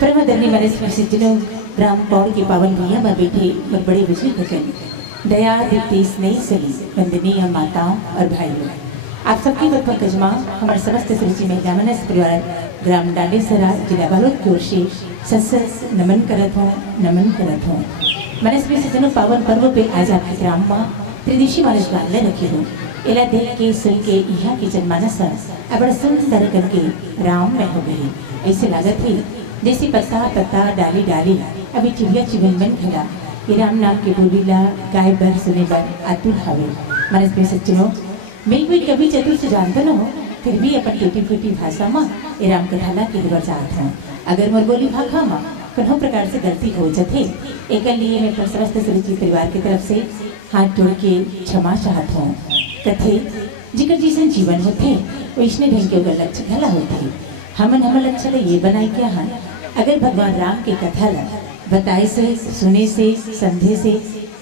परमादरणीय मनेश्वर सज्जनों, ग्राम पौड़ के पावन भैया में बैठे और बड़े विजय भजन दया दीप्ति स्नेह सली वंदनीय माताओं और भाइयों, आप सबकी पंकजमा हमारे समस्त सुरुचि महिला मनस परिवार ग्राम डांडेसरा जिला बालोद की ओर से सत्सत नमन करत हूँ। मनस्वी सज्जनों, पावन पर्व पे आज आपके ग्राम में त्रिदिशी मानस बांधले रखी हूँ। इला देख के सुन के यहाँ की जनमानस बड़ा सुंदर करके राम में हो गई। ऐसे लागत ही जैसे पत्ता पत्ता डाली डाली अभी चिड़िया चिवन बन खड़ा कि राम नाम के बोलीला गाय बर सुने बर आतुर हवे। मनस्वी सज्जनों, मैं कोई कभी चतुर से जानते न हो, फिर भी अपन टूटी फूटी भाषा में ये राम कथाला के लिए जात हूँ। अगर मोर बोली भाषा में कौन प्रकार से गलती हो जाते एक लिए मैं समस्त सुरुचि परिवार की तरफ से हाथ जोड़ के क्षमा चाहत हूँ। कथे जिकर जैसे जीवन होते वैष्णव ढंग के उगर लक्ष्य भला होते हमन लक्ष्य ये बनाए क्या है। अगर भगवान राम की कथा ला बताए से सुने से समझे से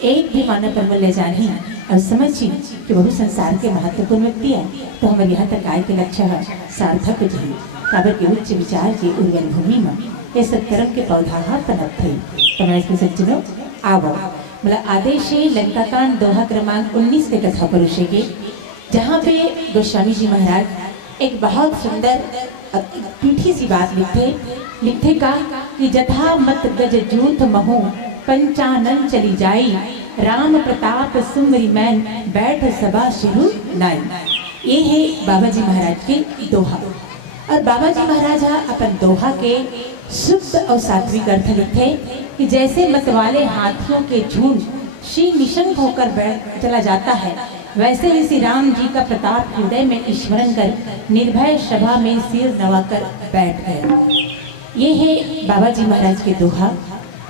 एक भी मानव पर्व ले जाने और समझी कि वह संसार के महत्वपूर्ण व्यक्ति है तो हमारे यहाँ तक आय के लक्ष्य है सार्थक जी काबर के उच्च विचार के उर्वर भूमि में ये सत्कर्म के पौधा पनप थे। तो सज्जनों आवो मतलब आदेश लंका कांड दोहा क्रमांक 19 के कथा परुषे के जहाँ पे गोस्वामी जी महाराज एक बहुत सुंदर पीठी सी बात लिखते का कि जथा मत गज जूथ महु पंचानन चली जाई राम प्रताप सुमरी मैन बैठ सभा शुरू लाई। ये है बाबा जी महाराज के दोहा और बाबा जी महाराज अपन दोहा के शुद्ध और सात्विक अर्थ लिखे कि जैसे मतवाले हाथियों के झुंड श्री निशंक होकर बैठ चला जाता है वैसे ही श्री राम जी का प्रताप हृदय में स्मरण कर निर्भय सभा में सिर नवाकर बैठ गए। ये है बाबा जी महाराज के दोहा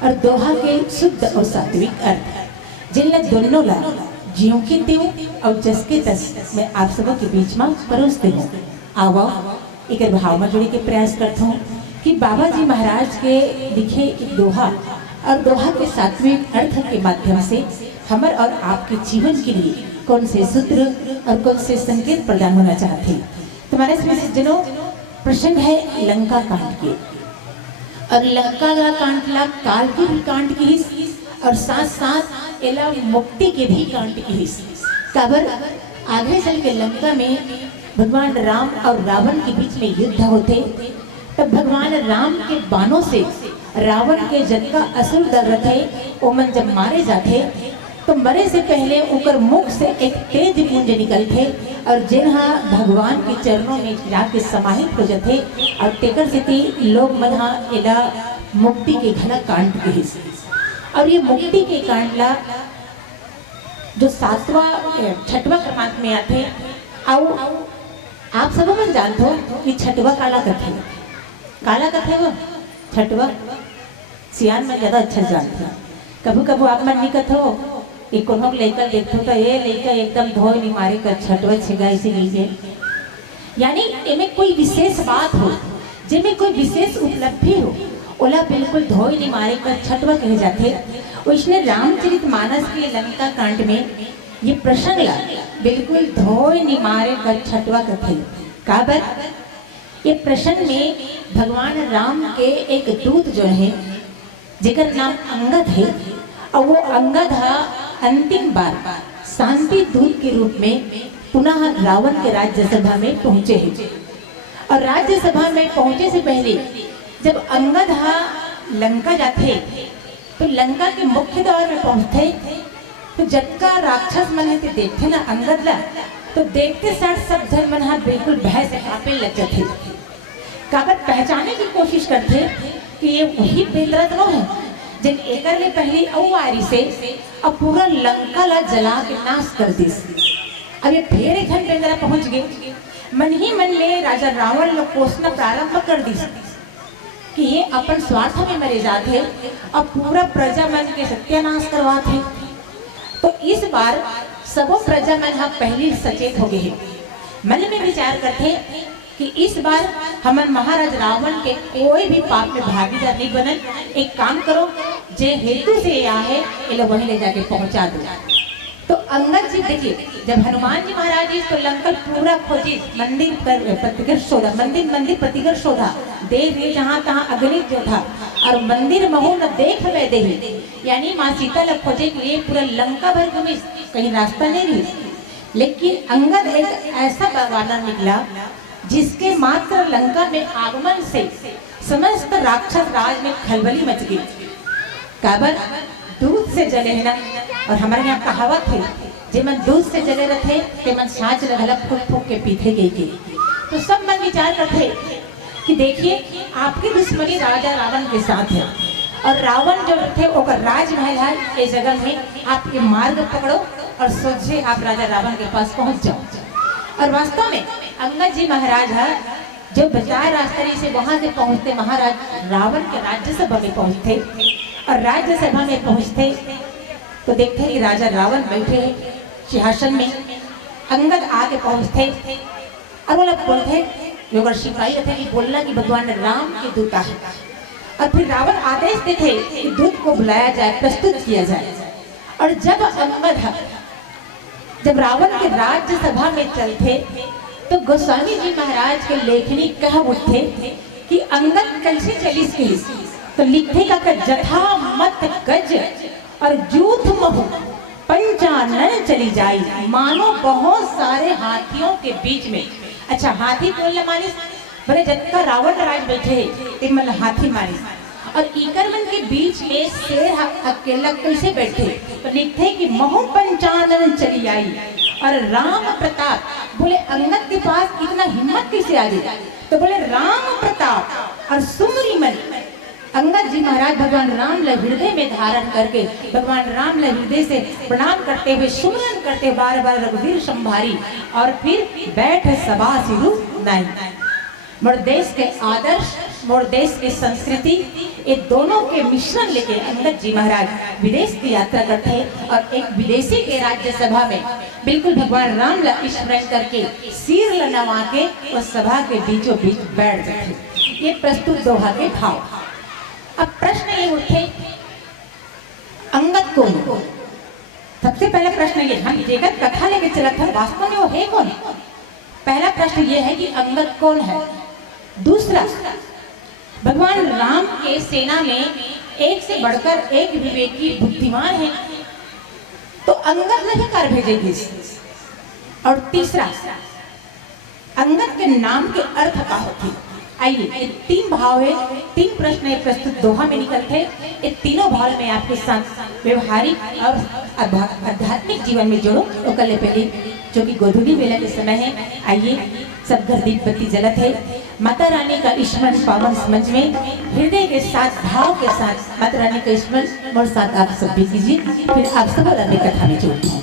और दोहा के शुद्ध और सात्विक अर्थ जिन दोनों ला ज्यों के त्यों और जस के तस मैं आप सबों के बीच में परोसते हूँ। आवा एक भाव में जोड़े के प्रयास करता हूँ कि बाबा जी महाराज के लिखे एक दोहा और दोहा के सात्विक अर्थ के माध्यम से हमर और आपके जीवन के लिए कौन से सूत्र और कौन से संकेत प्रदान होना चाहते हैं। तुम्हारे सज्जनों, प्रसंग है लंका कांड के और लंका का कांड ला काल की भी कांड की हिस्स और साथ साथ एला मुक्ति के भी कांड की हिस्स। काबर आगे चल के लंका में भगवान राम और रावण के बीच में युद्ध होते तब भगवान राम के बाणों से रावण के जन का असुर दल रहे ओमन जब मारे जाते तो मरे से पहले उकर मुख से एक तेज पुंज निकलते और जिन्हा भगवान के चरणों में जाके समाहित हो जाते और तेकर से लोग मना एला मुक्ति के घना कांड के हिस्से और ये मुक्ति के कांड ला जो छठवा क्रमांक में आते और आप सब मन जानते हो कि छठवा काला कथे वो छठवा सियान में ज्यादा अच्छा जानते हैं। कभी कभी आप मन नहीं कथो कि कोनो लेकर देखो तो ये लेकर एकदम धोए नहीं मारे कर छठवा छिगा इसी लीजिए यानी इनमें कोई विशेष बात हो जिनमें कोई विशेष उपलब्धि हो ओला बिल्कुल धोए नहीं मारे कर छठवा कहे जाते। उसने रामचरितमानस के लंका कांड में ये प्रसंग ला बिल्कुल धोए नहीं मारे कर छठवा कथे। काबर ये प्रसंग में भगवान राम के एक दूत जो है जिकर नाम अंगद है और वो अंगद अंतिम बार शांति दूत के रूप में पुनः रावण के राज्यसभा में पहुंचे हैं और राज्यसभा में पहुंचे से पहले जब अंगद लंका जाते तो लंका के मुख्य द्वार में पहुंचते तो जब का राक्षस मन है देखते ना अंगद ला तो देखते साथ सब धन मन बिल्कुल भय से कांपे लग जाते काबर पहचाने की कोशिश करते कि ये वही बेंद्रत नो है जिन एकर ले पहली औवारी से अब पूरा लंका ला जला के नाश कर दी। अब ये फिर एक घंटे बेंद्रा पहुंच गए मन ही मन ले राजा रावण लोग कोसना प्रारंभ कर दी कि ये अपन स्वार्थ में मरे जाते अब पूरा प्रजा मन के सत्यानाश करवाते। तो इस बार सबो प्रजा मन पहले सचेत हो गए मन में विचार करते कि इस बार हमन महाराज रावण के कोई भी पाप में भागीदार नहीं बनन। एक काम करो जे हेतु से यहाँ है ये लोग वहीं ले जाके पहुंचा दो। तो अंगद जी देखिए, जब हनुमान जी महाराज जी तो लंका पूरा खोजी, मंदिर प्रतिकर शोधा, मंदिर प्रतिकर शोधा, देव ये जहाँ तहाँ अग्नि जो था, और मंदिर महु न देख में देही, यानी माँ सीता ने खोजे के लिए पूरा लंका भर घूमी, कहीं रास्ता नहीं रही। लेकिन अंगद एक ऐसा बलवान निकला जिसके मात्र लंका में आगमन से समस्त राक्षस राज में खलबली मच गई। काबर दूध से जले है ना, और हमारे यहाँ कहावत है, जे मन दूध से जले रहे ते मन साँच लगला फूक फूक के पीछे गई। तो सब मन विचार करते कि देखिए आपकी दुश्मनी राजा रावण के साथ है, और रावण जो थे वो राजमहल है ये जगह में, आप ये मार्ग पकड़ो और सोचे आप राजा रावण के पास पहुंच जाओ। और वास्तव में अंगद जी महाराज है जो बजाय रास्ते से वहां से पहुंचते, महाराज रावण के राज्यसभा में पहुंचते, और राज्यसभा में पहुंचते तो देखते कि राजा रावण बैठे सिंहासन में, अंगद आके पहुंचते और वो लोग बोलते, जो सिपाही रहते कि बोलना कि भगवान राम के दूता है, और फिर रावण आदेश देते कि दूत को बुलाया जाए, प्रस्तुत किया जाए। और जब अंगद जब रावण के राज्यसभा में चलते तो गोस्वामी जी महाराज के लेखनी कह उठते कि अंगद कैसे चलिस के, तो लिखते का जथा मत गज और जूथ महु पंचानन चली जाई, मानो बहुत सारे हाथियों के बीच में। अच्छा, हाथी बोलने मानिस बड़े जत्का रावण राज बैठे तिमल हाथी मानिस, और इकरमन के बीच में शेर अकेला कैसे बैठे, तो लिखते कि महु पंचानन चली आई। और राम प्रताप बोले अंगद के पास इतना हिम्मत कैसे आ गई, तो बोले राम प्रताप और सुमरी मन। अंगद जी महाराज भगवान राम ला हृदय में धारण करके भगवान राम ला हृदय से प्रणाम करते हुए सुमरन करते बार बार रघुवीर संभारी, और फिर बैठ सभा सिरु नाई। मोर देश के आदर्श, मोर देश की संस्कृति, ये दोनों के मिश्रण लेके अंगद जी महाराज विदेश की यात्रा करते हैं, और एक विदेशी के राज्यसभा में बिल्कुल भगवान राम ला स्मरण करके सिर ला नवा के उस सभा के बीचों बीच बैठ जाते। ये प्रस्तुत दोहा के भाव। अब प्रश्न ये उठे, अंगद कौन? सबसे पहला प्रश्न ये, हम जगत कथा लेके चला था, वास्तव में वो है कौन? पहला प्रश्न ये है कि अंगद कौन है। दूसरा, भगवान राम के सेना में एक से बढ़कर एक विवेकी बुद्धिमान है, तो अंगद नहीं कर भेजेगी। और तीसरा, अंगद के नाम के अर्थ क्या होती। आइए, तीन भाव है, तीन प्रश्न है प्रस्तुत दोहा में निकलते हैं। ये तीनों भाव में आपके साथ व्यवहारिक और आध्यात्मिक जीवन में जोड़ो। तो कल पहले जो कि गोधूली वेला के समय है, आइए सब घर दीप बत्ती जलत है, माता रानी का स्मरण पावन समझ में हृदय के साथ भाव के साथ माता रानी का स्मरण और साथ आप सब भी कीजिए, फिर आप सब अलग कथा में जोड़ते हैं।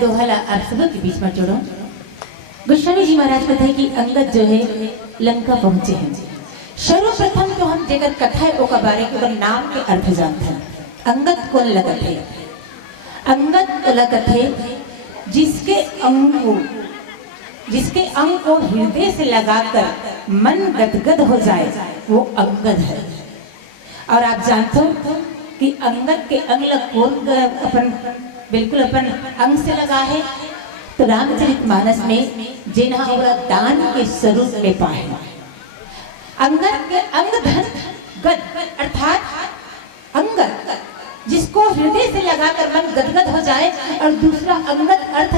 दोहाला आप सबके बीच में जोड़ो। गोस्वामी जी महाराज कहते हैं कि अंगद जो है लंका पहुंचे हैं। सर्वप्रथम तो हम जेकर कथा है ओका बारे के नाम के अर्थ जानते हैं। अंगद कौन लगत है? अंगद लगत है जिसके अंग को हृदय से लगाकर मन गदगद हो जाए वो अंगद है। और आप जानते हो कि अंगद के अंग कौन अपन बिल्कुल अपन अंग से लगा है तो रामचरितमानस में जिन्हा दान के स्वरूप में पाए अंगद के अंग धन गद अर्थात अंगद जिसको हृदय से लगाकर मन गदगद हो जाए और दूसरा अंगद अर्थ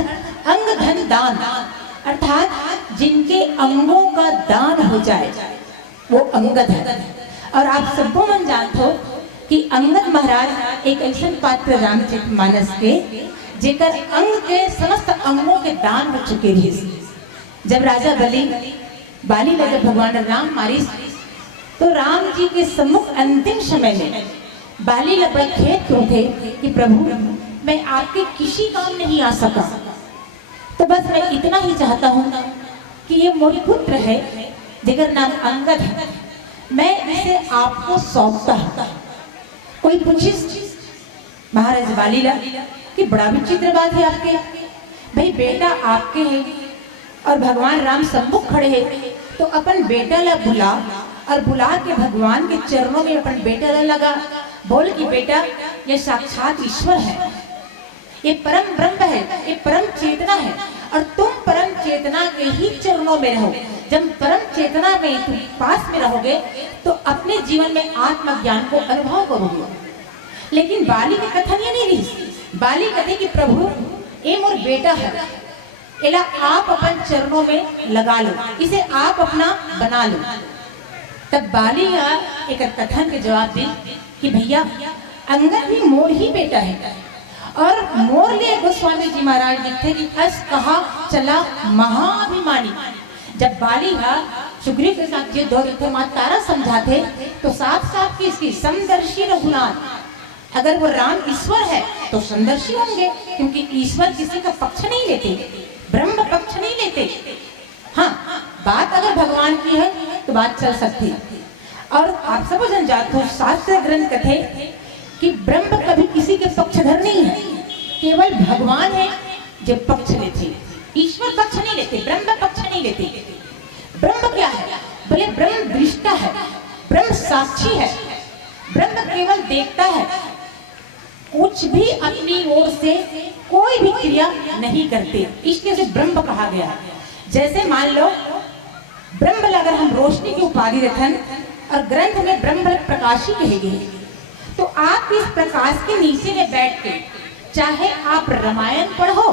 अंग धन दान अर्थात जिनके अंगों का दान हो जाए वो अंगद है। और आप सबको मन जानते हो कि अंगद महाराज एक ऐसा पात्र रामचरितमानस के जेकर अंग के समस्त अंगों के दान हो चुके रहे। जब राजा बाली लगे भगवान राम मारिस तो राम जी के सम्मुख अंतिम समय में बाली लगभग खेत क्यों थे कि प्रभु मैं आपके किसी काम नहीं आ सका, तो बस मैं इतना ही चाहता हूँ कि ये मोर पुत्र है जेकर नाम अंगद है, मैं इसे आपको सौंपता हूँ। कोई पूछे महाराज बालीला कि बड़ा विचित्र बात है आपके, भाई बेटा आपके हैं और भगवान राम सम्मुख खड़े हैं तो अपन बेटा ला बुला और बुला के भगवान के चरणों में अपन बेटा ला लगा बोल कि बेटा ये साक्षात ईश्वर है, ये परम ब्रह्म है, ये परम चेतना है और तुम परम चेतना के ही चरणों में रहो। जब परम चेतना में तुम पास में रहोगे तो अपने जीवन में आत्मज्ञान को अनुभव करोगे। लेकिन बाली की कथन ये नहीं रही। बाली कहते कि प्रभु ये मोर बेटा है, इला आप अपन चरणों में लगा लो, इसे आप अपना बना लो। तब बाली एक कथन के जवाब दी कि भैया अंगद भी मोर ही बेटा है और मोर लिए गोस्वामी जी महाराज लिखते कि अस कहा चला महाअभिमानी। जब बाली सुग्रीव के साथ ये दो माँ तारा समझाते तो साथ साथ की इसकी समदर्शी रघुनाथ, अगर वो राम ईश्वर है तो समदर्शी होंगे क्योंकि ईश्वर किसी का पक्ष नहीं लेते, ब्रह्म पक्ष नहीं लेते। हाँ, बात अगर भगवान की है तो बात चल सकती है। और आप सब जन जाते हो शास्त्र ग्रंथ कथे कि ब्रह्म कभी केवल भगवान है जो पक्ष लेते, ईश्वर पक्ष नहीं लेते, ब्रह्म पक्ष नहीं लेते। ब्रह्म क्या है? बोले ब्रह्म दृष्टा है, ब्रह्म साक्षी है, ब्रह्म केवल देखता है, कुछ भी अपनी ओर से कोई भी क्रिया नहीं करते, इसलिए उसे ब्रह्म कहा गया है। जैसे मान लो ब्रह्म अगर हम रोशनी की उपाधि रखन और ग्रंथ में ब्रह्म प्रकाशी कहे गए, तो आप इस प्रकाश के नीचे में बैठ के चाहे आप रामायण पढ़ो,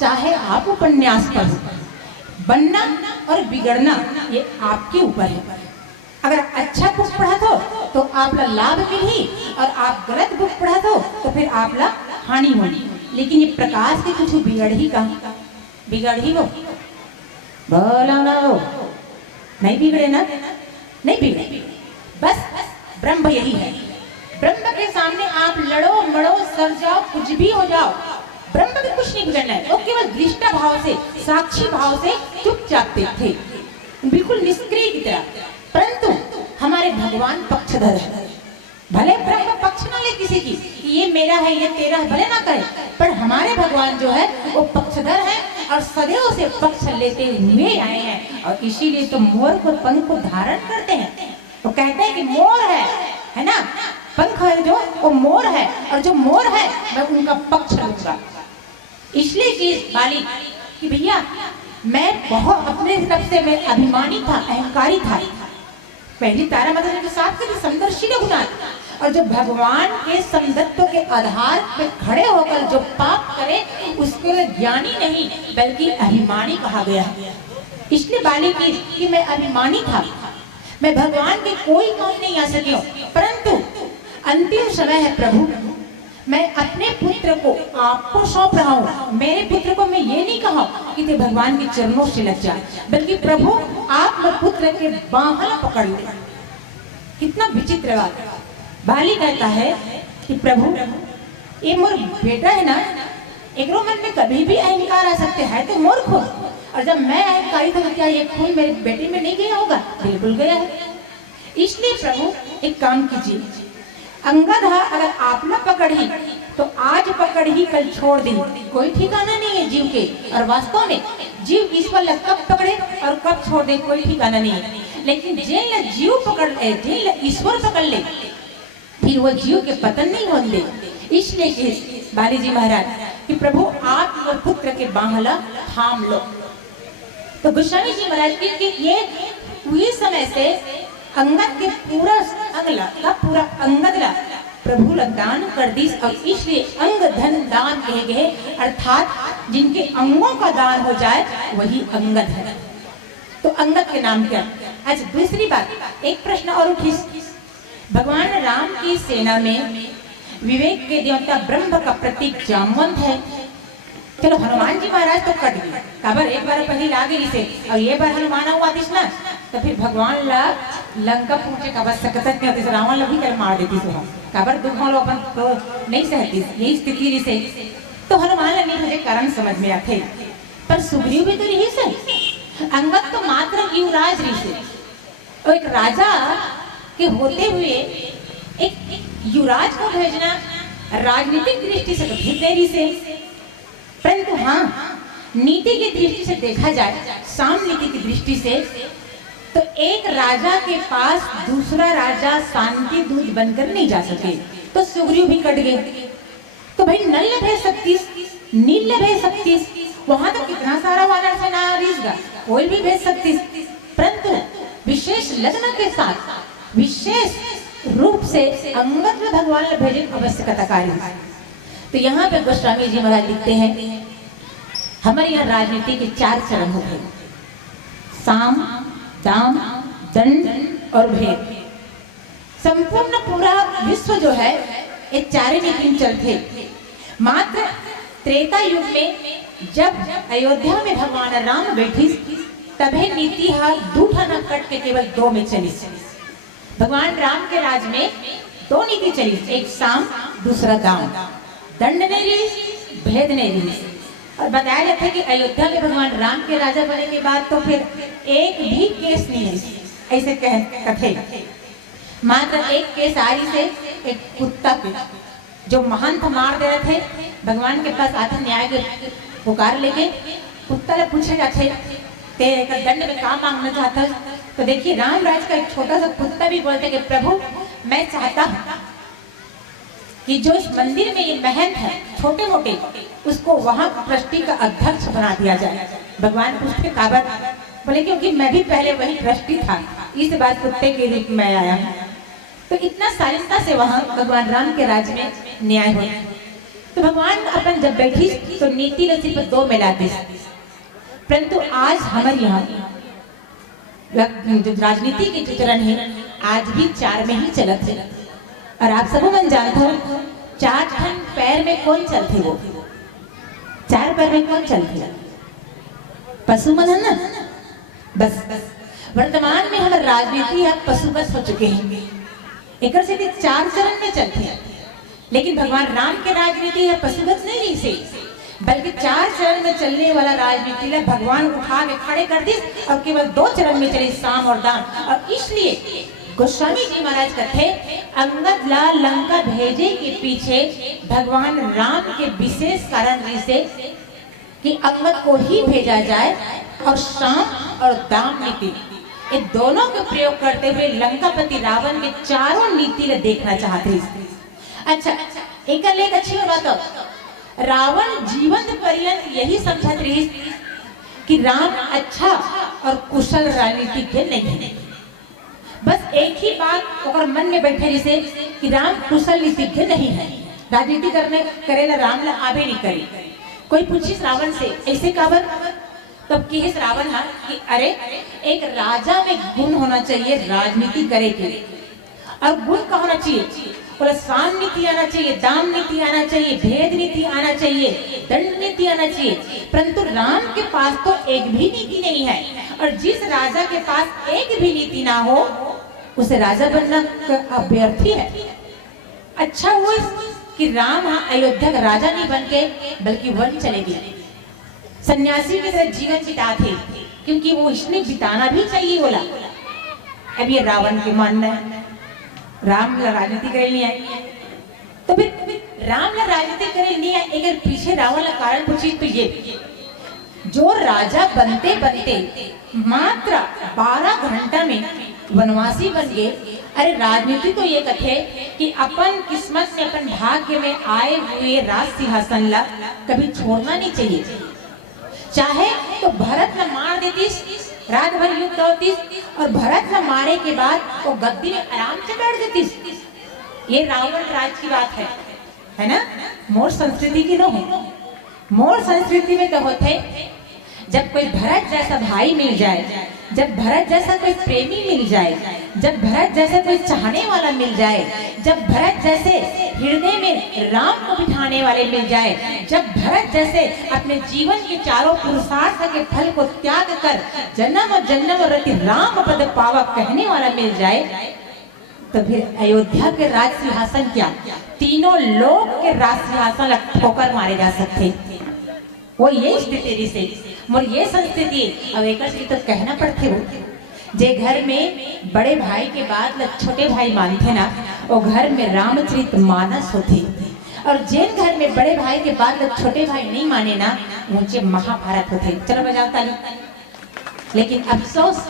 चाहे आप उपन्यास पढ़ो, बनना और बिगड़ना ये आपके ऊपर है। अगर अच्छा बुक पढ़ा तो आपला लाभ मिली, और आप गलत बुक पढ़ा तो फिर आपला हानि होगी। लेकिन ये प्रकाश के कुछ बिगड़ ही कहा, बिगड़ ही वो बोला ना, वो नहीं बिगड़े ना, नहीं बिगड़े। बस ब्रह्म यही है। ब्रह्म के सामने आप लड़ो मड़ो सर जाओ, कुछ भी हो जाओ, ब्रह्म भी कुछ नहीं बिगड़ना है। वो केवल दृष्टा भाव से, साक्षी भाव से चुपचाप थे, बिल्कुल निष्क्रिय की तरह। परंतु हमारे भगवान पक्षधर है। भले ब्रह्म पक्ष ना ले किसी की, ये मेरा है ये तेरा है, भले ना करे, पर हमारे भगवान जो है वो पक्षधर है और सदैव से पक्ष लेते हुए आए हैं। और इसीलिए तो मोर को पंख को धारण करते हैं। वो कहते हैं कि मोर है ना, पंख है जो वो मोर है, और जो मोर है मैं उनका पक्ष लूंगा। इसलिए कि बाली कि भैया मैं बहुत अपने तरफ से मैं अभिमानी था, अहंकारी था। पहली तारा मतलब के साथ के समदर्शी रघुनाथ, और जो भगवान के समदत्व के आधार पे खड़े होकर जो पाप करे उसके लिए ज्ञानी नहीं बल्कि अभिमानी कहा गया। इसलिए बाली की कि मैं अभिमानी था, मैं भगवान के कोई काम नहीं आ सकी हूँ, परंतु अंतिम समय है प्रभु, मैं अपने पुत्र को आपको सौंप रहा हूँ। मेरे पुत्र को मैं ये नहीं कहा कि ते भगवान के चरणों से लग जाए, बल्कि प्रभु आप मेरे पुत्र के बाहर पकड़ ले। कितना विचित्र बात। बाली कहता है कि प्रभु ये मोर बेटा है ना, एक मन में कभी भी अहंकार आ सकते है तो मोर खून, और जब मैं अहंकारी था तो क्या ये खून मेरे बेटे में नहीं गया होगा? बिल्कुल गया है। इसलिए प्रभु एक काम कीजिए, अंगद अगर आप न पकड़ी तो आज पकड़ी कल छोड़ दी, कोई ठिकाना नहीं है जीव के। और वास्तव में जीव ईश्वर कब पकड़े और कब छोड़ दे कोई ठिकाना नहीं है। लेकिन जिन जीव पकड़ ले, जिन ईश्वर पकड़ ले, फिर वो जीव के पतन नहीं होने दे। इसलिए बाली जी महाराज कि प्रभु आप और पुत्र के बाहला थाम लो। तो गोस्वामी जी महाराज की ये हुई समय से अंगद के पूरा अंगला का पूरा अंगदला प्रभु दान कर दी, और इसलिए अंग धन दान कहे गए, अर्थात जिनके अंगों का दान हो जाए वही अंगद है। तो अंगद के नाम क्या? अच्छा दूसरी बात, एक प्रश्न और उठी, भगवान राम की सेना में विवेक के देवता ब्रह्म का प्रतीक जामवंत है। चलो हनुमान जी महाराज तो कट गए, काबर एक बार पहले लागे इसे, और ये बार हनुमान हुआ ना तो फिर भगवान लंका पहुंचे काबर सकत नहीं होती, रावण लोग भी कर मार देती सुहा, काबर दुख लो अपन तो नहीं सहती, यही स्थिति से तो हनुमान नहीं मुझे कारण समझ में आते। पर सुग्रीव भी तो रही से, अंगद तो मात्र युवराज रही से, और एक राजा के होते हुए एक युवराज को भेजना राजनीतिक दृष्टि से तो ठीक देरी से, परंतु हाँ नीति की दृष्टि से देखा जाए, साम नीति की दृष्टि से, तो एक राजा के पास दूसरा राजा शांति दूत बनकर नहीं जा सके, तो सुग्रीव भी कट गए। तो भाई नल भेज सकती, नील भेज सकती, वहां तो कितना सारा वानर सेना रिसगा, कोई भी भेज सकती, परंतु विशेष लग्न के साथ विशेष रूप से अंगद में भगवान ने भेजे आवश्यकता कार्य। तो यहाँ पे गोस्वामी जी महाराज लिखते हैं, हमारे यहाँ राजनीति के 4 चरण होते हैं, साम दाम दंड और भेद। संपूर्ण पूरा विश्व जो है ये 4 नीति चलते। मात्र त्रेता युग में जब अयोध्या में भगवान राम बैठी तभी नीति दूठा न कट के केवल 2 में चली। भगवान राम के राज में 2 नीति चली, एक साम दूसरा दाम, दंड नहीं रही, भेद नहीं रही। और बताया जाता है कि अयोध्या में भगवान राम के राजा बने के बाद तो फिर एक भी केस नहीं है, ऐसे कथे, मात्र एक केस आरी से एक कुत्ता पे, जो महंत मार दे रहे थे, भगवान के पास आते न्याय के पुकार लेके कुत्ता ले पूछे जाते ते एक दंड में काम मांगना चाहता है। तो देखिए रामराज का एक छोटा सा कुत्ता भी बोलते कि प्रभु मैं चाहता हूँ कि जो इस मंदिर में ये महंत है छोटे मोटे, उसको वहां ट्रस्टी का अध्यक्ष बना दिया जाए। भगवान पूछते काबर, बोले क्योंकि मैं भी पहले वही ट्रस्टी था, इस बात कुत्ते के रूप में आया हूँ। तो इतना शालीनता से वहां भगवान राम के राज में न्याय हो। तो भगवान अपन जब बैठी तो नीति ने सिर्फ 2 में लाते, परंतु आज हमारे यहाँ जो राजनीति के जो चरण है आज भी 4 में ही चलत है। और आप सब मन जानते हो 4 ठन पैर में कौन चलते, वो 4 पैर में कौन चलते, पशु मन है ना। बस वर्तमान में हमारे राजनीति अब पशुवत हो चुके हैं, एक से 4 चरण में चलते हैं। लेकिन भगवान राम के राजनीति है पशुवत नहीं से, बल्कि 4 चरण में चलने वाला राजनीति है भगवान उठा के खड़े कर दी और केवल 2 चरण में चले, साम और दाम। और इसलिए गोस्वामी जी महाराज कहते अंगद ला लंका भेजे के पीछे भगवान राम के विशेष कारण से कि अंगद को ही भेजा जाए और साम और दाम नीति ये दोनों का प्रयोग करते हुए लंकापति रावण के 4 नीति को देखना चाहते हैं। अच्छा एक अच्छी बात हो, रावण जीवन पर्यंत यही समझत रही कि राम अच्छा और कुशल राजनीतिज्ञ नहीं है। बस एक ही बात और मन में बैठे जैसे कि राम कुशल नीतिज्ञ नहीं है, राजनीति करने करेला राम ला आवे नहीं करे। कोई पूछिस रावण से ऐसे काबर, तब की रावण है कि अरे एक राजा में गुण होना चाहिए राजनीति करे के, और गुण का होना चाहिए, बोला साम नीति आना चाहिए, दाम नीति आना चाहिए, भेद नीति आना चाहिए, दंड नीति आना चाहिए। परंतु राम के पास तो एक भी नीति नहीं है, और जिस राजा के पास एक भी नीति ना हो उसे राजा बनना अभ्यर्थी है। अच्छा हुआ कि राम अयोध्या का राजा नहीं बन के बल्कि वन चले गए, सन्यासी की तरह जीवन बिता थे, क्योंकि वो इसने बिताना भी चाहिए बोला। अब ये रावण के मानना है राम राजनीति करे नहीं आए, तो फिर राम राजनीति करे नहीं आए। अगर पीछे रावण का कारण पूछी तो ये जो राजा बनते बनते मात्र 12 घंटा में वनवासी बन गए। अरे राजनीति तो ये कथे कि अपन किस्मत में अपन भाग्य में आए हुए राज सिंहासन ला कभी छोड़ना नहीं चाहिए। चाहे तो भरत न मार देतीस, रात भर युद्ध होतीस, और भरत न मारे के बाद वो गद्दी में आराम से बैठ देतीस। ये रावण राज की बात है ना। मोर संस्कृति की न हो, मोर संस्कृति में तो होते जब कोई भरत जैसा भाई मिल जाए, जब भरत जैसा कोई प्रेमी मिल जाए, जब भरत जैसा कोई चाहने वाला मिल जाए, जब भरत जैसे हृदय में राम को बिठाने वाले मिल जाए, जब भरत जैसे अपने जीवन के चारों पुरुषार्थ के फल को त्याग कर जन्म जन्म रति राम पद पावा कहने वाला मिल जाए, तो फिर अयोध्या के राज सिंहासन क्या तीनों लोग के राज सिंहासन ठोकर मारे जा सकते। वो ये स्थिति से मोर ये संस्कृति अब एक तो कहना पड़ते हो, जे घर में बड़े भाई के बाद छोटे भाई मानते ना, वो घर में रामचरित मानस होते, और जिन घर में बड़े भाई के बाद छोटे भाई नहीं माने ना, ऊंचे महाभारत होते। चलो बजाओ ताली। लेकिन अफसोस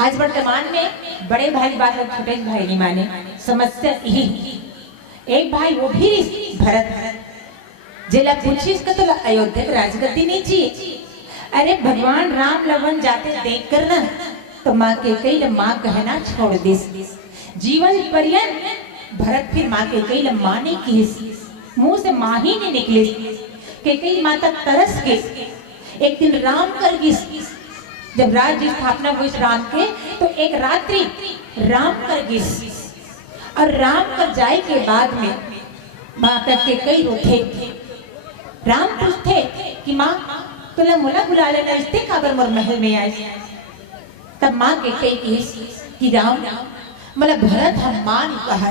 आज वर्तमान में बड़े भाई बाद छोटे भाई नहीं माने। समस्या यही, एक भाई वो भी भरत जिला पूछिस का तो अयोध्या राजगद्दी नहीं चाहिए। अरे भगवान राम लवन जाते देख कर ना तो माँ के कई न माँ कहना छोड़ दे, जीवन पर्यंत भरत फिर माँ के कई न माँ नहीं की, मुंह से माँ ही नहीं निकले। के कई माता तरस के एक दिन राम कर गिस, जब राज्य स्थापना हुई राम के, तो एक रात्रि राम कर गिस, और राम कर जाए के बाद में माता के कई रोते। राम पूछते कि माँ तुला मुला बुला लेना, इसते काबर मोर महल में आए। तब माँ के कही कि राम मतलब भरत हम माँ नहीं कहा,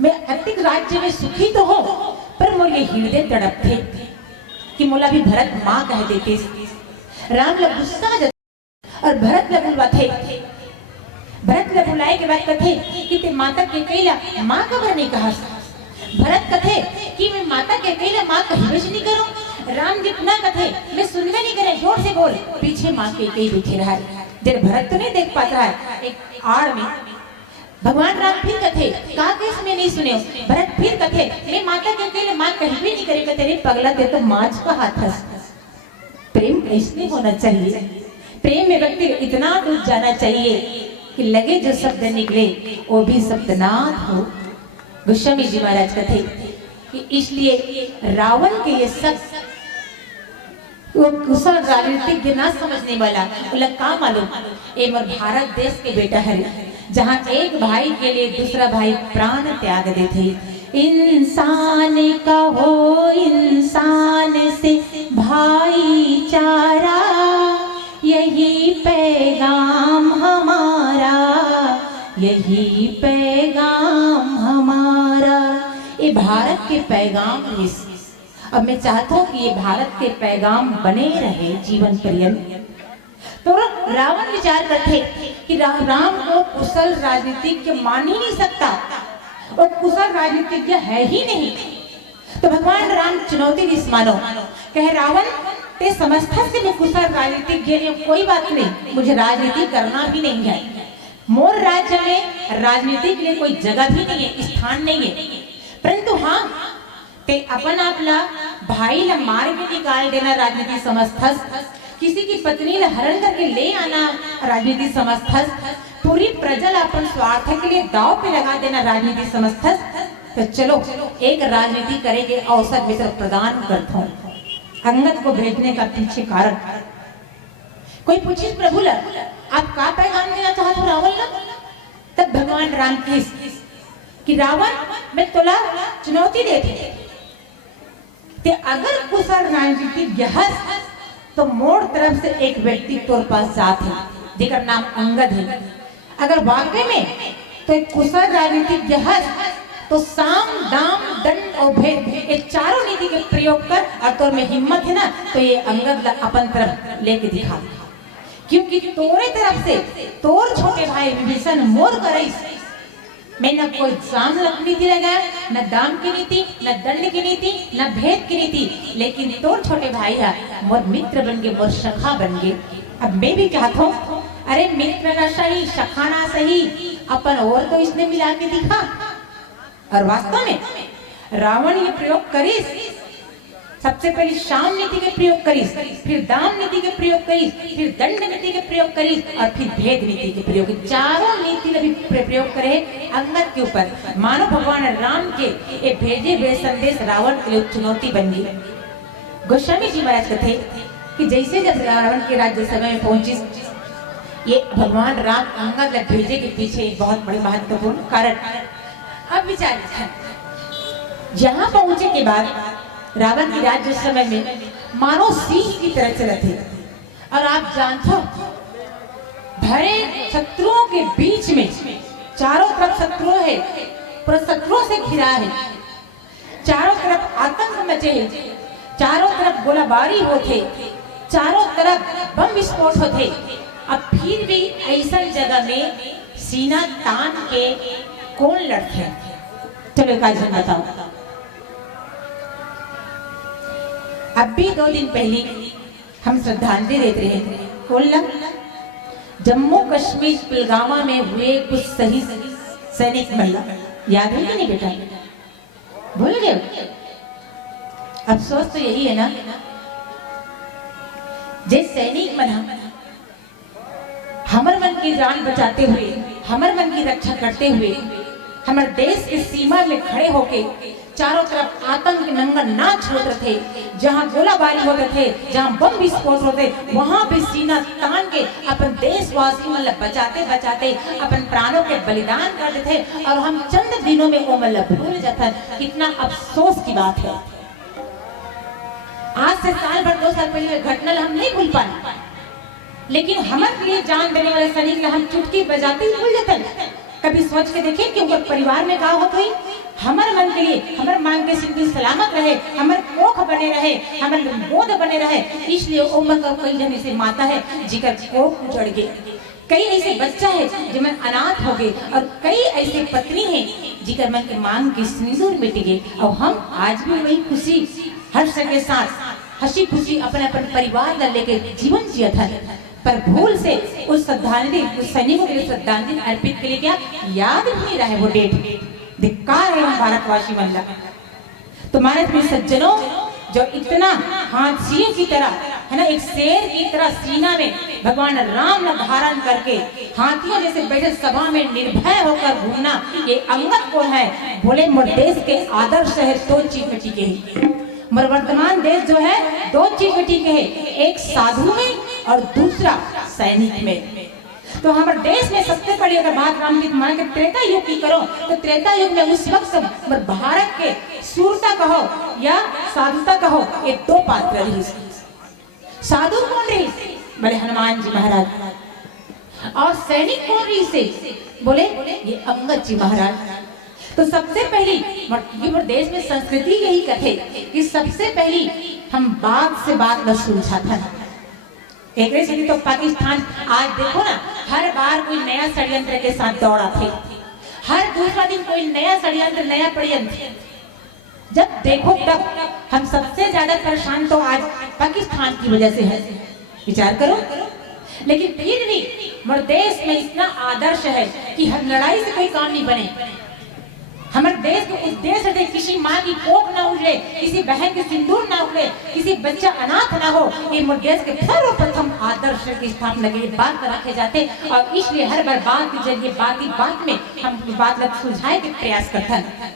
मैं अधिक राज्य में सुखी तो हो, पर मोर ये हृदय तड़प थे कि मोला भी भरत माँ कह देते। राम ला गुस्सा और भरत ला बुलवा थे, भरत ला बुलाए के बाद कथे कि ते माता के कैला माँ कबर नहीं कहा। भरत कथे कि मैं माता के कैला माँ कहीं भी नहीं करूं। राम जी पुनः कथे मैं सुनने नहीं करे, जोर से बोल। पीछे माँ के कई बैठे रहा है, जब भरत तो नहीं देख पाता है एक आड़ में। भगवान राम फिर कथे कहा कि इसमें नहीं सुने। भरत फिर कथे मैं माता के कैला माँ कहीं भी नहीं करेगा। तेरे पगला ते तो माँ का हाथ हंस। प्रेम कैसे होना चाहिए, प्रेम में व्यक्ति इतना डूब जाना चाहिए कि लगे जो शब्द निकले वो भी शब्दनाद हो। गोस्वामी जी महाराज कथे कि इसलिए रावण के ये सब वो कुशल राजनीतिज्ञ ना समझने वाला बोला का मालूम एक और भारत देश के बेटा है जहाँ एक भाई के लिए दूसरा भाई प्राण त्याग देते। इंसान का हो इंसान से भाईचारा, यही पैगाम हमारा, यही पैगाम हमारा। ये भारत के पैगाम है। अब मैं चाहता हूँ कि ये भारत के पैगाम बने रहे जीवन पर्यंत। तो रावण विचार करते कि राम को कुशल राजनीतिज्ञ मान ही नहीं सकता और कुशल राजनीतिज्ञ है ही नहीं। तो भगवान राम चुनौती इस मानो कहे रावण ते समझता से मैं कुशल राजनीतिज्ञ कोई बात नहीं, मुझे राजनीति करना भी नहीं है। मोर राज्य में राजनीति के लिए कोई जगह भी नहीं है, स्थान नहीं है। परंतु हाँ ते अपन आपला भाई ला मार के निकाल देना राजनीति समझथस, किसी की पत्नी ला हरण करके ले आना राजनीति समझथस, पूरी प्रजा अपन स्वार्थ के लिए दाव पे लगा देना राजनीति समझथस। तो चलो एक राजनीति करेंगे अवसर मित्र प्रदान करता हूँ। अंगद को भेजने का पीछे कारण कोई पूछे प्रभु ला आप का पैगाम देना चाहते हो रावण ला। तब भगवान राम की कि रावण मैं तुला चुनौती देते ते अगर कुशल राजनीतिज्ञ हस तो मोड़ तरफ से एक व्यक्ति तोर पास जात है जेकर नाम अंगद है। अगर वाकई में तो एक कुशल राजनीतिज्ञ हस तो साम दाम दंड और भेद ये चारों नीति के प्रयोग कर और तोर में हिम्मत है ना तो ये अंगद अपन तरफ लेके दिखा। क्योंकि तोरे तरफ से तोर छोटे भाई विभीषण मोर करे मैं न कोई साम नीति लगाया, न दाम की नीति, न दंड की नीति, न भेद की नीति, लेकिन तोर छोटे भाई है मोर मित्र बन गए, मोर सखा बन गए। अब मैं भी कहता हूँ अरे मित्र ना सही सखा ना सही अपन और तो इसने मिला के दिखा। और वास्तव में रावण ये प्रयोग करीस, सबसे पहले शाम नीति के प्रयोग करीस, फिर दाम नीति के प्रयोग करीस, फिर दंड नीति के प्रयोग करीस और फिर भेद नीति के प्रयोग। चारों नीति ने भी प्रयोग करे अंगद के ऊपर। मानो भगवान राम के ये भेजे हुए संदेश रावण के लिए चुनौती बन गई। गोस्वामी जी महाराज कहते कि जैसे जब रावण के राज्य समय में पहुंची ये भगवान राम अंगद भेजे के पीछे एक बहुत बड़े महत्वपूर्ण कारण। अब विचार जहाँ पहुंचे के बाद रावण की राज्य समय में मानो सिंह की तरह चले थे। और आप जानते हो भरे शत्रुओं के बीच में चारों तरफ शत्रु है, पूरा शत्रुओं से घिरा है, चारों तरफ आतंक मचे है, चारों तरफ गोलाबारी होते, चारों तरफ बम विस्फोट होते। अब फिर भी ऐसा जगह में सीना तान के कौन लड़ते? चलो एक आज बताओ। अब भी 2 दिन पहले हम श्रद्धांजलि देते रहे थे। जम्मू कश्मीर पुलवामा में हुए कुछ सही सैनिक महिला याद है कि नहीं बेटा? भूल गए? अफसोस तो यही है ना, जे सैनिक बना हमर मन की जान बचाते हुए, हमर मन की रक्षा करते हुए, हमारे देश की सीमा में खड़े होके चारों तरफ आतंक नंगा नाच होते थे, जहां गोलाबारी होते थे, जहां बम विस्फोट होते, वहां भी सीना तान के अपन देशवासी मतलब बचाते बचाते अपन प्राणों के बलिदान करते थे। और हम चंद दिनों में वो मतलब भूल जाता है। कितना अफसोस की बात है। आज से साल भर 2 साल पहले घटना हम नहीं भूल पाए, लेकिन हमारे लिए जान देने वाले सैनिक हम चुटकी बजाते ही भूल जाते हैं। कभी सोच के देखिए कि उनके परिवार में क्या होता है। हमारे मन के लिए हमारे मांग के सिंधु सलामत रहे, हमारे कोख बने रहे, हमारे गोद बने रहे, इसलिए उम्र का कई जन से माता है जिकर कोख उजड़ गए। कई ऐसे बच्चा है जो मैं अनाथ हो गए, और कई ऐसे पत्नी हैं जिकर मन के मांग के सिंदूर मिट गए, और हम आज भी वही खुशी हर्ष के साथ हंसी खुशी अपने परिवार ला लेके जीवन जिया था। पर भूल से उस श्रद्धांजलि, उस सैनिकों के लिए श्रद्धांजलि अर्पित के लिए क्या याद नहीं रहा है वो डेट। धिक्कार है हम भारतवासी बंदा। तुम्हारे अपने सज्जनों जो इतना हाथियों की तरह है ना, एक शेर की तरह सीना में भगवान राम ने धारण करके हाथियों जैसे बैठे सभा में निर्भय होकर घूमना, ये अंगद कौन है? बोले मोर देश के आदर्श है दो चीज में टिके हैं। मोर वर्तमान देश जो है दो चीज में टिके है, एक साधु में और दूसरा सैनिक में। तो हमारे देश में सबसे पहले अगर बात राम की मान के त्रेता युग की करो तो त्रेता युग में उस वक्त भारत के सूरता कहो या साधुता कहो, ये दो पात्र रही। साधु कौन रही? बोले हनुमान जी महाराज। और सैनिक कौन रही से? बोले ये अंगद जी महाराज। तो सबसे पहली ये देश में संस्कृति यही कथे कि सबसे पहली हम बात से बात न सुलझा था। एक से तो पाकिस्तान आज देखो ना, हर बार कोई नया षड्यंत्र के साथ दौड़ा थे, हर दूसरा दिन कोई नया षड्यंत्र, नया षड्यंत्र। जब देखो तब हम सबसे ज्यादा परेशान तो आज पाकिस्तान की वजह से है, विचार करो। लेकिन फिर भी हमारे देश में इतना आदर्श है कि हर लड़ाई से कोई काम नहीं बने। हमारे देश के उद्देश्य से किसी माँ की कोख ना उजड़े, किसी बहन के सिंदूर ना उजड़े, किसी बच्चा अनाथ ना हो, ये हमारे देश के सर्वप्रथम आदर्श की स्थापना के लिए बात रखे जाते। और इसलिए हर बार बात के जरिए बात में हम बात सुलझाए के प्रयास करते हैं।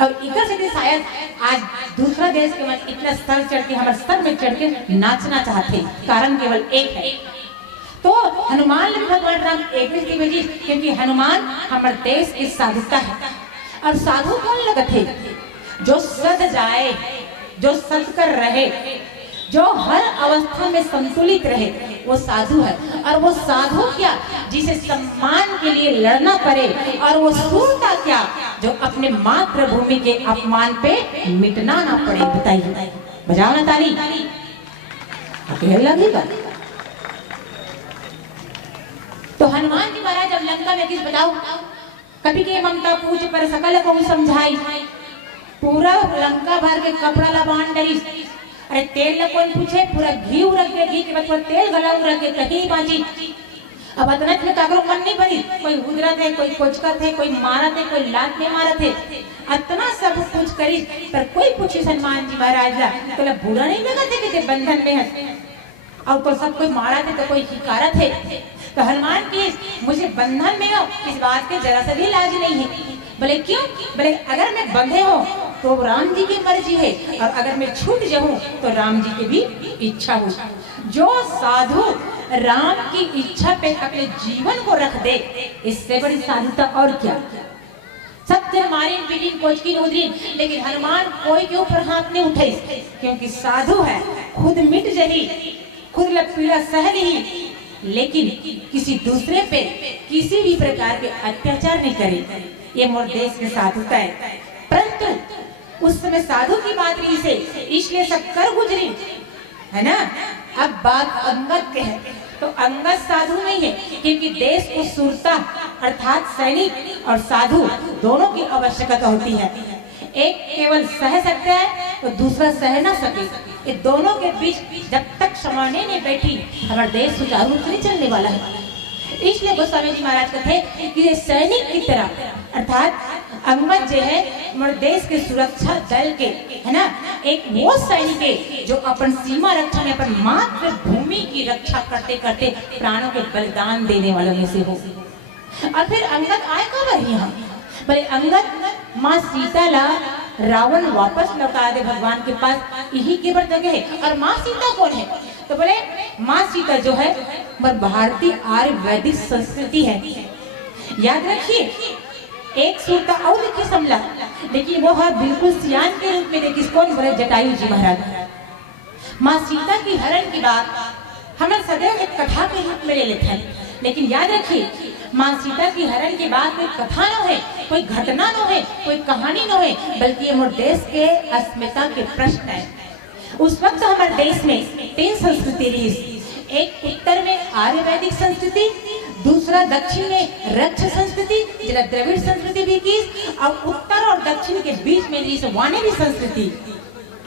और इधर से शायद आज दूसरा देश के मन इतना स्तर चढ़ के हमारे सर में चढ़ के नाचना चाहते, कारण केवल एक है। तो हनुमान भगवान राम एक की वजह, क्योंकि हनुमान हमारे देश की साधुता है। और साधु कौन लगत है? जो सद जाए, जो सद कर रहे, जो हर अवस्था में संतुलित रहे, वो साधु है। और वो साधु क्या? जिसे सम्मान के लिए लड़ना पड़े। और वो सूरता क्या? जो अपने मातृभूमि के अपमान पे मिटना ना पड़े। बताइए, बजाओ ना ताली, अकेले लगेगा। तो हनुमान जी महाराज जब लंका में किस बताओ, कभी के ममता पूछ पर सकल को समझाई, पूरा लंका भर के कपड़ा लबान डरी। अरे तेल न कौन पूछे, पूरा घी रख के, घी के बाद पूरा तेल गला रख के कहीं बाजी। अब अदनत में काकरो मन नहीं भरी, कोई उदरा थे, कोई कोचका थे, कोई मारा थे, कोई लात में मारा थे, इतना सब कुछ करी। पर कोई पूछे हनुमान जी महाराज ला तो बुरा नहीं लगा थे कि बंधन में है, और तो सब कोई मारा थे तो कोई हिकारा थे। तो हनुमान की मुझे बंधन में हो इस बात के जरा सा भी लाज नहीं है। बोले क्यों? बोले अगर मैं बंधे हो तो राम जी की मर्जी है, और अगर मैं छूट जाऊं तो राम जी की भी इच्छा हो। जो साधु राम की इच्छा पे अपने जीवन को रख दे, इससे बड़ी साधुता और क्या? सत्य मारिन पीड़िन कोचकी उदरीन, लेकिन हनुमान कोई के ऊपर हाथ नहीं उठाई, क्योंकि साधु है, खुद मिट जही, खुद पीड़ा सह रही, लेकिन किसी दूसरे पे किसी भी प्रकार के अत्याचार नहीं करे। ये मोर देश की साधुता है। परंतु उस समय साधु की बात रही से, इसलिए सब कर गुजरी है ना। अब बात अंगद के है, तो अंगद साधु नहीं है, क्योंकि देश को सूरता अर्थात सैनिक और साधु दोनों की आवश्यकता होती है। एक केवल सह सकता है तो दूसरा सह ना सके। ये दोनों के बीच जब तक समाने नहीं बैठी, हमारा देश सुचारू रूप से नहीं चलने वाला है। इसलिए गोस्वामी जी महाराज कहते कि ये सैनिक की तरह अर्थात अंगद जो है हमारे देश के सुरक्षा दल के है ना, एक वो सैनिक है जो अपन सीमा रक्षा में अपन मातृभूमि की रक्षा करते करते प्राणों के बलिदान देने वालों में से हो। और फिर अंगद आए कब है यहाँ? बोले अंगद माँ सीता ला रावण वापस लौटा दे भगवान के पास, यही के बर जगह है। और माँ सीता कौन है? तो बोले माँ सीता जो है वह भारतीय आर्य वैदिक संस्कृति है। याद रखिए, एक सूरता और लिखी समला, लेकिन वो है बिल्कुल सियान के रूप में देखिए कौन? बोले जटायु जी महाराज। माँ सीता की हरण की बात हमें सदैव एक कथा के रूप में ले लेते हैं, लेकिन याद रखिए माँ सीता की हरण के बाद कोई कथा न हो, कोई घटना न हो, कोई कहानी न हो, बल्कि ये हमारे देश के अस्मिता के प्रश्न है। उस वक्त हमारे देश में 3 संस्कृति रही। एक उत्तर में आर्य वैदिक संस्कृति, दूसरा दक्षिण में रक्ष संस्कृति जिला द्रविड़ संस्कृति भी की, और उत्तर और दक्षिण के बीच में जिस वानरी संस्कृति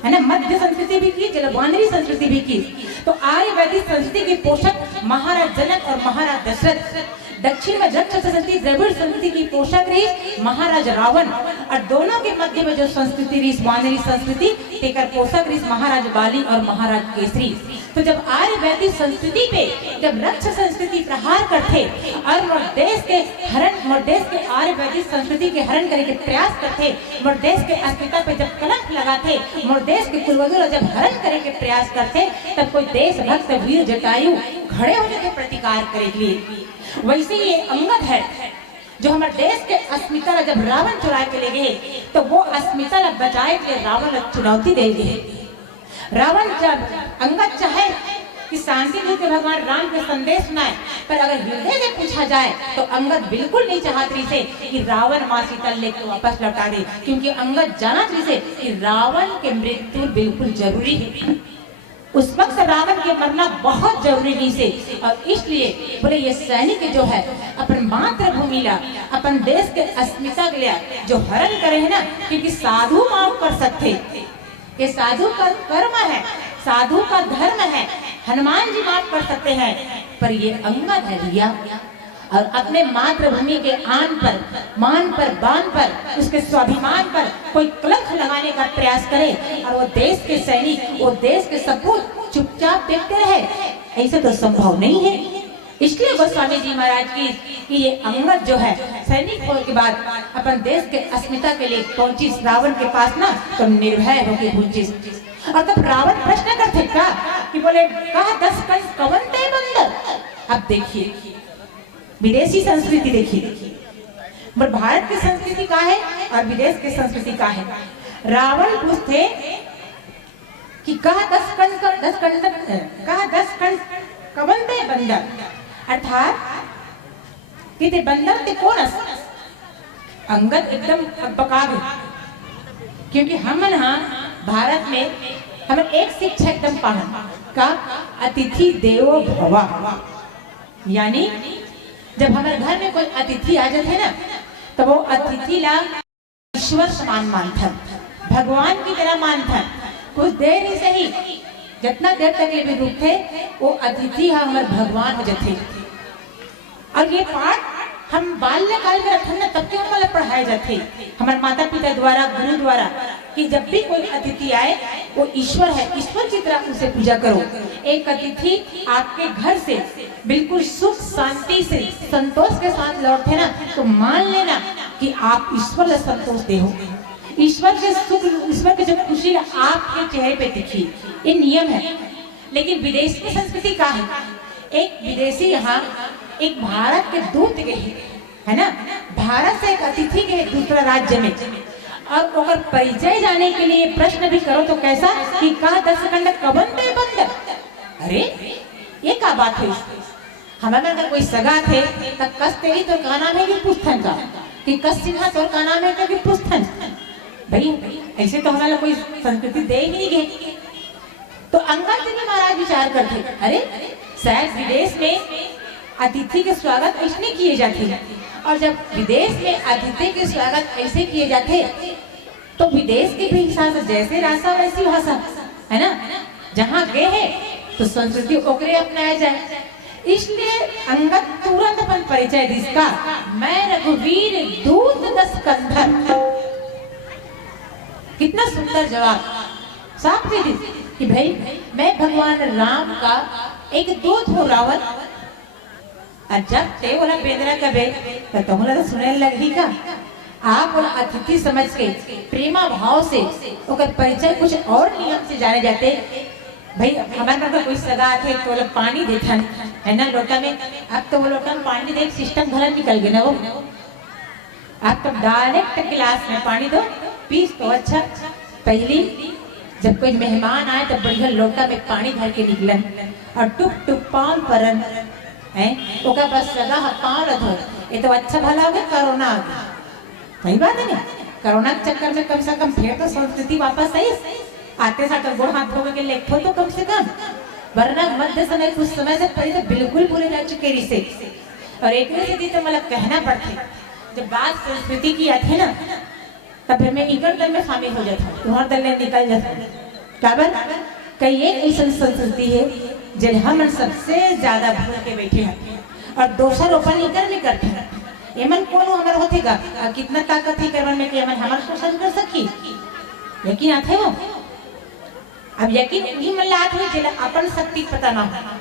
है ना, मध्य संस्कृति भी की, जिला वानरी संस्कृति भी की। तो आर्य वैदिक संस्कृति के पोषक महाराज जनक और महाराज दशरथ, दक्षिण में रक्ष संस्कृति द्रविड़ संस्कृति की पोषक रही महाराज रावण, और दोनों के मध्य में जो संस्कृति रही वानरी संस्कृति तेकर पोषक रही महाराज बाली और महाराज केसरी। तो जब आर्य वैदिक संस्कृति पे जब रक्ष संस्कृति प्रहार करते और देश के हरण, देश के आर्य वैदिक संस्कृति के हरण करने के प्रयास करते, देश के अस्मिता पे जब कलंक लगाते, देश के कुलवधु जब हरण करने के प्रयास करते, तब कोई देशभक्त वीर जटायु खड़े होने के प्रतिकार करेगी। वैसे ये अंगद है जो हमारे देश के अस्मिता जब रावण चुरा के ले गए, तो वो अस्मिता बचाए के लिए रावण चुनौती दे गए। रावण जब अंगद चाहे कि शांति के भगवान राम के संदेश सुनाए, पर अगर हृदय से पूछा जाए तो अंगद बिल्कुल नहीं चाहती से कि रावण माँ सीता लेकर वापस लौटा दे, क्योंकि अंगद जाना से कि रावण के मृत्यु बिल्कुल जरूरी है। उस वक्त रावण के मरना बहुत जरूरी नहीं से, और इसलिए बोले ये सैनिक जो है अपन मातृभूमि ला, अपन देश के अस्मिता के लिए जो हरण करे है ना, क्योंकि साधु माफ कर सकते, ये साधु का कर्म है, साधु का धर्म है, हनुमान जी माफ कर सकते हैं, पर ये अंगद है भैया, और अपने मातृभूमि के आन पर, मान पर, बान पर, उसके स्वाभिमान पर कोई कलंक लगाने का प्रयास करे, और वो देश के सैनिक, वो देश के सपूत चुपचाप देखते रहे, ऐसे तो संभव नहीं है। इसलिए गोस्वामी जी महाराज की कि ये अंगद जो है सैनिक होने के बाद अपन देश के अस्मिता के लिए पहुंची रावण के पास ना, तो निर्भय होकर पहुंची। और तब रावण प्रश्न करते का कि बोले कहा 10 कंस कवन ते बंदर। अब देखिए विदेशी संस्कृति देखिए, भारत की संस्कृति का है और विदेश की संस्कृति का है। रावण पूछते कि कहा 10 कंस कवन ते बंदर, अर्थात कि ते बंदर ते कौन अस। अंगद एकदम बका गए, क्योंकि हम ना भारत में हमें एक शिक्षा एकदम पाहन का अतिथि देवो भव, यानी जब हमारे घर में कोई अतिथि आ जाते ना, तो वो अतिथि ला ईश्वर समान मानता, भगवान की तरह मानता। कुछ देर ही सही, जितना देर तक ये रूप थे, वो अतिथि हमारे भगवान हो जाते। और ये पाठ हम बाल्यकाल में रखन ना, तब के हमारे पढ़ाए जाते हमारे माता पिता द्वारा, गुरु द्वारा, कि जब भी कोई अतिथि आए वो ईश्वर है, ईश्वर की तरह उसे पूजा करो। एक अतिथि आपके घर से बिल्कुल सुख शांति से संतोष के साथ लौटते ना, तो मान लेना कि आप ईश्वर से संतोष दे हो, ईश्वर के सुख, ईश्वर की जो खुशी आपके चेहरे पे दिखी, ये नियम है। लेकिन विदेश की संस्कृति का है, एक विदेशी यहाँ एक भारत के दूत गए है ना, भारत से एक अतिथि गए दूसरा राज्य में, और ओकर परिचय जाने के लिए प्रश्न भी करो तो कैसा कि कहा 10 कंड कवन ते बंदर। अरे ये क्या बात है, हमारे अगर कोई सगा थे तब कस तेरी तो का नाम है कि पुस्तन का, कि कस सिन्हा तो का नाम है कि पुस्तन। भाई ऐसे तो हमारा कोई संस्कृति दे ही नहीं गए। तो अंगद जी महाराज विचार करते, अरे शायद विदेश में अतिथि के स्वागत ऐसे किए जाते हैं, और जब विदेश में अतिथि के स्वागत ऐसे किए जाते तो विदेश के भी हिसाब से जैसे रास्ता वैसी भाषा है ना, जहाँ गए हैं तो संस्कृति ओकरे अपनाया जाए। इसलिए अंगद तुरंत अपन परिचय दिसका, मैं रघुवीर दूत 10 कंधर। कितना सुंदर जवाब, साफ भी दी कि भाई मैं भगवान राम का एक दूत हूँ रावण। जब ते बोला बेदरा कबे तो बोला तो सुने लगी का, आप बोला अतिथि समझ के प्रेमा भाव से ओकर परिचय कुछ और नियम से जाने जाते। भाई हमारे घर कोई सगा थे तो लोग पानी देता है ना लोटा में, अब तो वो लोटा में पानी दे सिस्टम भला निकल गया ना, वो आप तो डायरेक्ट गिलास में पानी दो पीस तो अच्छा। पहली जब कोई मेहमान आए तो बढ़िया लोटा में पानी भर के निकलन, और टुक टुक पान परन है ओका बस सगा पाँव रधो, ये तो अच्छा भला हो गया। कोरोना आ गया, सही बात है ना, कोरोना के चक्कर में कम से कम फिर तो संस्कृति वापस आई, आते साथ गोड़ हाथ धोने के लेखो तो कम से कम। वरना मध्य समय कुछ समय से पहले तो बिल्कुल पूरे जा चुके रिश्ते। और एक स्थिति तो मतलब कहना पड़ता, जब बात संस्कृति की आती ना, तब फिर मैं इकर दल में शामिल हो जाता हूँ, तुम्हारे दल में निकल जाता हूँ। काबर कई एक ऐसी संस्कृति है जब हम सबसे ज्यादा भूल के बैठे हैं और दोसर ओपन इकर में करते हैं। एमन कौन हमारे होतेगा कितना ताकत ही करवन में कि एमन हमारे शोषण कर सकी, यकीन आते वो। अब यकीन ही मन लात हुई जिला अपन शक्ति पता ना हो,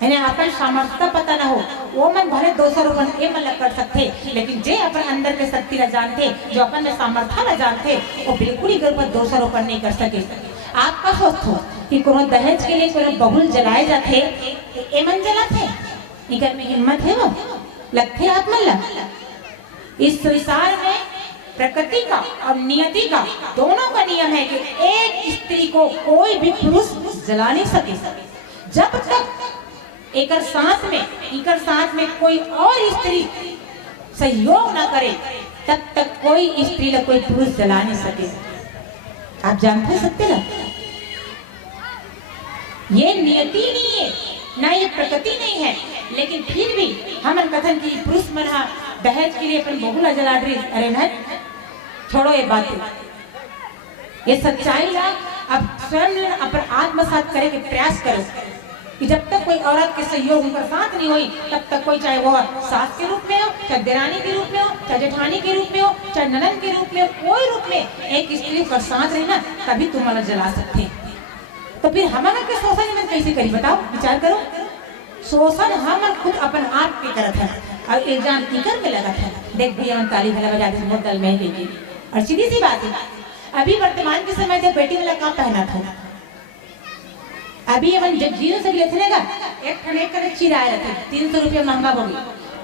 है ना, अपन सामर्थ्य पता ना हो, वो मन भले दोसर ओपन ए मन कर सकते, लेकिन जे अपन अंदर के शक्ति ला जानते, जो अपन में सामर्थ्य ला जानते, वो बिल्कुल ही घर पर दोसर ओपन नहीं कर सके। आप का सोच हो कि कोनो दहेज के लिए कोनो बहुल जलाए जाते, ए मन जलाते, इकर में हिम्मत है वो लगते आप मन ला। इस संसार में प्रकृति का और नियति का दोनों का नियम है कि एक स्त्री को कोई भी पुरुष जला नहीं सके। जब तक एकर साथ में कोई और स्त्री सहयोग ना करे, तब तक कोई स्त्री ला कोई पुरुष जला नहीं सके। आप जानते सकते ना, ये नियति नहीं है ना, ये प्रकृति नहीं है, लेकिन फिर भी हमन कथन की पुरुष मन दहेज के लिए अपन बहुला जला दे। अरे न छोड़ो ये बात, ये सच्चाई ला अब स्वयं अपन आत्मसात करे के प्रयास करो कि जब तक कोई औरत के सहयोग उनका साथ नहीं हुई, तब तक कोई, चाहे वो सास के रूप में हो, चाहे देरानी के रूप में हो, चाहे जेठानी के रूप में हो, चाहे ननद के रूप में हो, कोई रूप में एक स्त्री का साथ रहे ना, तभी तुम अलग जला सकते हैं। तो फिर हमारा के शोषण में कैसे करी बताओ, विचार करो। शोषण हम खुद अपन आप के करत है और एग्जाम टिकर में लगा था। देख भैया हम ताली भला बजा के बहुत दल में लेंगे। और सीधी सी बात है, अभी वर्तमान के समय जब बेटी वाला काम पहना था, अभी हम जब जीरो से लेते ना एक ठन एक करे चिरा रहते 300 रुपया महंगा हो गई,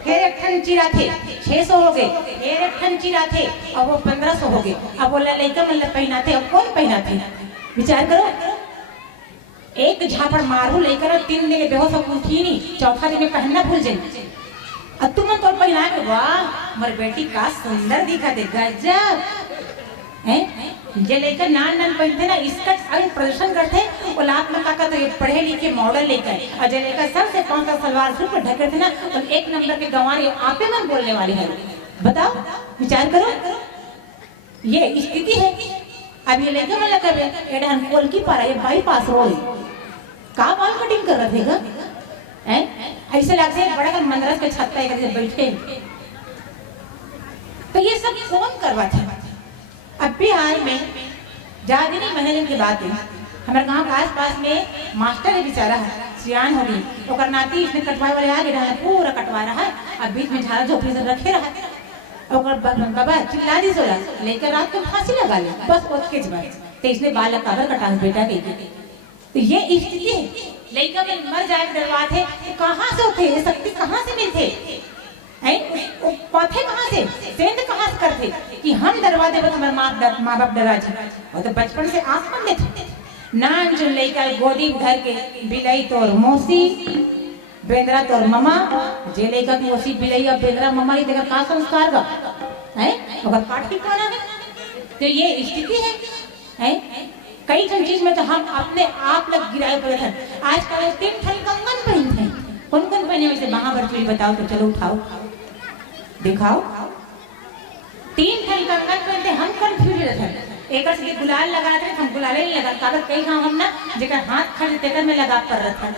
फिर एक ठन चिरा थे 600 हो गए, फिर एक ठन चिरा थे अब वो 1500 हो गए। अब वो लड़का मतलब पहनाते, अब कौन पहनाते, विचार करो। एक झापड़ मारू लेकर 3 दिन बेहोश उठी नहीं, चौथा दिन में पहनना भूल जाए। अब तुम तो पहना के वाह मर बेटी का सुंदर दिखा दे, गजब है। जे लेकर नान पहनते ना, इसका अभी प्रदर्शन करते वो लात में काका तो ये पढ़े लिखे मॉडल लेकर, और जे लेकर सर से पांव का सलवार सूट पर ढके थे ना, और 1 नंबर के गंवार आपे मन बोलने वाली है। बताओ, विचार करो, ये स्थिति है। अब ये लेकर मन लगा एडहन कोल की पारा ये बाईपास रोड का बाल कटिंग कर रहे थे, ऐसे लगते हैं बड़ा मंदरस के छत पे बैठे। तो ये सब कौन करवाते हैं? अब बिहार में ज्यादा नहीं महीने की बात है, हमारे गांव के आसपास में मास्टर है, बेचारा है सियान हो गई, तो नाती इसने कटवाए वाले आगे रहा, पूरा कटवा रहा है। अब बीच में झाड़ा झोपड़ी से रखे रहा, बाबा चिल्ला दी सोला लेकर रात को फांसी लगा ले, बस उसके बाद तो इसने बाल काबर कटा बेटा के। तो ये स्थिति है, लड़का में मर जाए डरवा थे, कहाँ से उठे ये शक्ति, कहाँ से मिलते पथे, कहाँ से सेंध, कहाँ से करते कि हम डरवा दे, हमारे माँ बाप डरा जी। और तो बचपन से आसमान में थे नाम जो लेकर गोदी धर के बिलाई तोर मौसी, बेंद्रा तोर ममा, जे लेकर मौसी बिलाई और बेंद्रा ममा ही देखा का संस्कार का है, अगर पाठी कौन है। तो ये स्थिति है। कई चीज में तो हम अपने आप लग गिराए पड़े थे। आजकल 3 ठन कंगन पहनते हैं, कौन पहने वैसे महावरचूरी बताओ तो चलो उठाओ दिखाओ। 3 ठन कंगन पहनते, हम कंफ्यूज रहते। एक से गुलाल लगा थे, हम गुलाल नहीं लगा कागज कई गाँव हम ना जेकर हाथ खड़े तेकर में लगा कर रखा।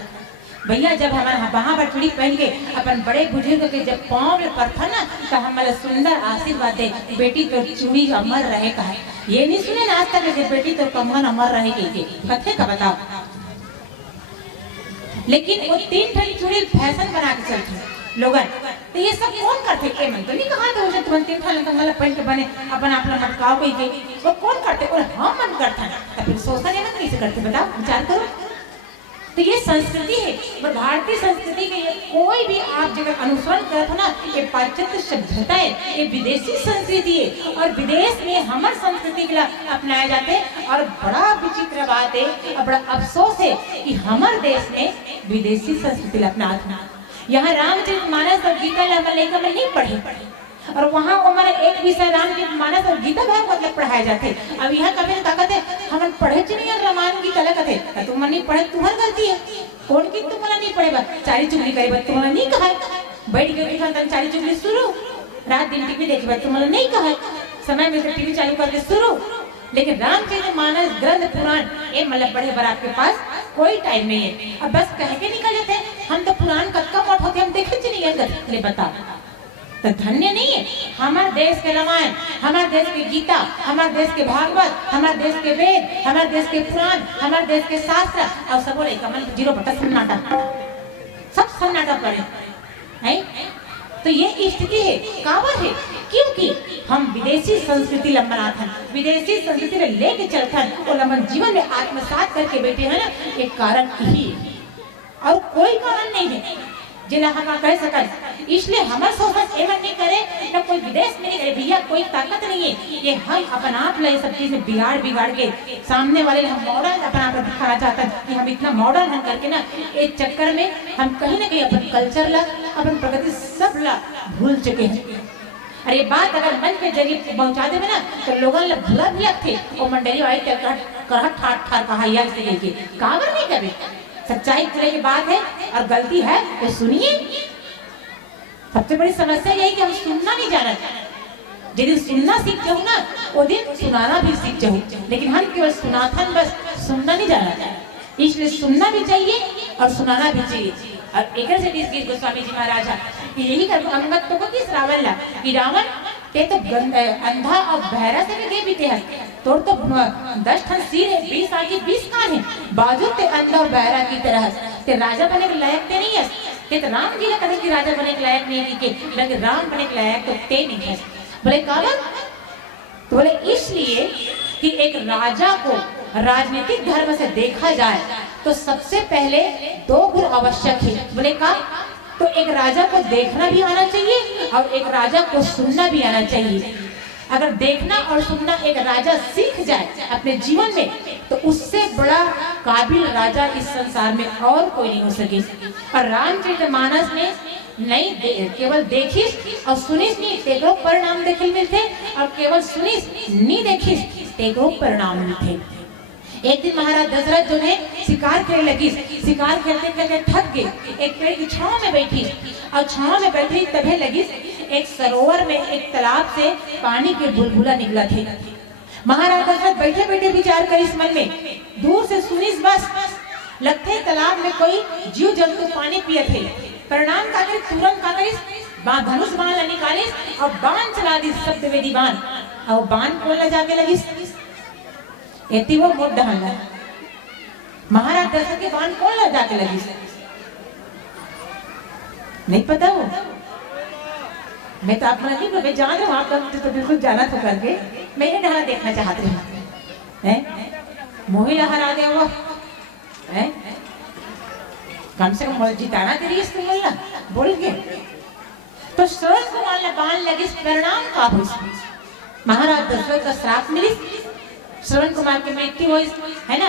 भैया जब हमारा महावरचूरी पहन के अपन बड़े बुजुर्ग के जब पाँव में पड़ता ना, तो हमारा सुंदर आशीर्वाद दे, बेटी तो चूड़ी अमर रहे का है। ये नहीं सुने ना आज तक कि बेटी तो कंगन अमर रहेगी, कथे का बताओ। लेकिन वो 3 ठन चूड़ी फैशन बना के चलते लोगन। तो ये सब कौन करते? ए मन तो नहीं कहा था उसे तुम 3 ठन कंगन पहन के बने अपन अपना मटकाओ कहीं के, वो कौन करते? और हम मन करता है, तो फिर शोषण ये कैसे करते बताओ, विचार करो। तो ये संस्कृति है, और भारतीय संस्कृति के ये कोई भी आप जगह अनुसरण करते हो ना, ये पाश्चात्य सभ्यता है, ये विदेशी संस्कृति है, और विदेश में हमारे संस्कृति के लिए अपनाए जाते हैं। और बड़ा विचित्र बात है और बड़ा अफसोस है कि हमारे देश में विदेशी संस्कृति अपना यहाँ रामचरितमानस और गीता हमारे लेकर नहीं पढ़े, और वहाँ हमारे एक विषय राम की मानस और गीता भागवत मतलब पढ़ाए जाते। अब यहाँ कभी ताकत है हम पढ़े नहीं रामायण की तलक थे तुम नहीं पढ़े तुम्हारी गलती है। कौन की तुम नहीं पढ़े चारी चुगली करे तुम्हारा नहीं कहा बैठ गए चारी चुगली शुरू रात दिन टीवी देखी तुम्हारा नहीं कहा समय में टीवी चालू करके शुरू। लेकिन रामचरित मानस ग्रंथ पुराण ये मतलब बड़े बार आपके पास कोई टाइम नहीं है। अब बस कह के निकल जाते हम तो पुराण कब मोट होते हम देखे नहीं बता तो धन्य नहीं है हमारे देश के रामायण, हमारे देश के गीता, हमारे देश के भागवत, हमारे देश के वेद, हमारे देश के पुराण, हमारे देश के शास्त्र और सब बोले कमल 0 सन्नाटा सब सन्नाटा पड़े है। तो ये स्थिति है काबर है क्योंकि हम विदेशी संस्कृति लंबनाथन विदेशी संस्कृति लेके चलथन और लंबन जीवन में आत्मसात करके बैठे हैं ना एक कारण ही और कोई कारण नहीं है जिला हम कह सकन। इसलिए हमारे सोच एवं नहीं करे ना कोई विदेश में नहीं करे भैया कोई ताकत नहीं है। ये हम अपन आप ले सब चीजें बिगाड़ के सामने वाले हम मॉडर्न अपना आप दिखाना चाहते हैं कि हम इतना मॉडर्न हम करके ना इस चक्कर में हम कहीं ना कहीं अपन कल्चर ला अपन प्रगति सब ला भूल चुके हैं। अरे बात अगर मन के जरिए पहुंचा देवे ना तो लोगों ने भूला भी थे और मंडली वाली करहट ठाट ठाट कहा या इसे लेके काबर नहीं करे सच्चाई तरह की बात है और गलती है तो सुनिए। सबसे बड़ी समस्या यही कि हम सुनना नहीं जाना जिस दिन सुनना सीख जाऊँ ना वो दिन सुनाना भी सीख जाऊँ लेकिन हम केवल सुनाथन बस सुनना नहीं जाना इसलिए सुनना भी चाहिए और सुनाना भी चाहिए। और एक से गोस्वामी जी महाराज यही कर अंगत तो किस रावण ला कि रावण ते तो अंधा और बहरा से भी गए बीते हैं तोड़ तो 10 ठन सिर है 20 आगे 20 कान है बाजू ते अंधा और बहरा की तरह ते राजा बने के लायक ते नहीं है ते तो राम जी ने कहे कि राजा बने के लायक नहीं है कि लेकिन राम बने के लायक तो ते नहीं है। बोले काबर तो बोले इसलिए कि एक राजा को राजनीतिक धर्म से देखा जाए तो सबसे पहले 2 गुण आवश्यक है। बोले का तो एक राजा को देखना भी आना चाहिए और एक राजा को सुनना भी आना चाहिए। अगर देखना और सुनना एक राजा सीख जाए अपने जीवन में तो उससे बड़ा काबिल राजा इस संसार में और कोई नहीं हो सके। और रामचरितमानस में नहीं केवल देखिस और सुनिस नहीं तेगो परिणाम देखे मिलते और केवल सुनिस नहीं देखिस तेगो परिणाम मिलते। एक दिन महाराज दशरथ जो है शिकार खेलने लगी शिकार खेलते खेलते थक गए एक पेड़ की छांव में बैठी और छांव में बैठी तभी लगी एक सरोवर में एक तालाब से पानी के बुलबुला निकला थे। महाराज दशरथ बैठे बैठे विचार कर इस मन में दूर से सुनिस बस लगते तालाब में कोई जीव जंतु पानी पिए थे परिणाम का तुरंत का धनुष बाण निकालिस और बाण चला दी सप्तवेदी बाण और बाण खोलने जाके लगी एती वो मोट डहला महाराज दशरथ के बाण कौन ला जाके लगी नहीं पता वो मैं तो आप नहीं जान रहा हूँ आप तो बिल्कुल जाना तो करके मैंने डहरा देखना चाहते हैं मोही लहरा दे वो है कम से कम जिताना तेरी इस बोलना बोल के तो श्रवण कुमार ने बाण लगी परिणाम का हुई महाराज दशरथ का श्राप मिली श्रवण कुमार की मृत्यु हुई है ना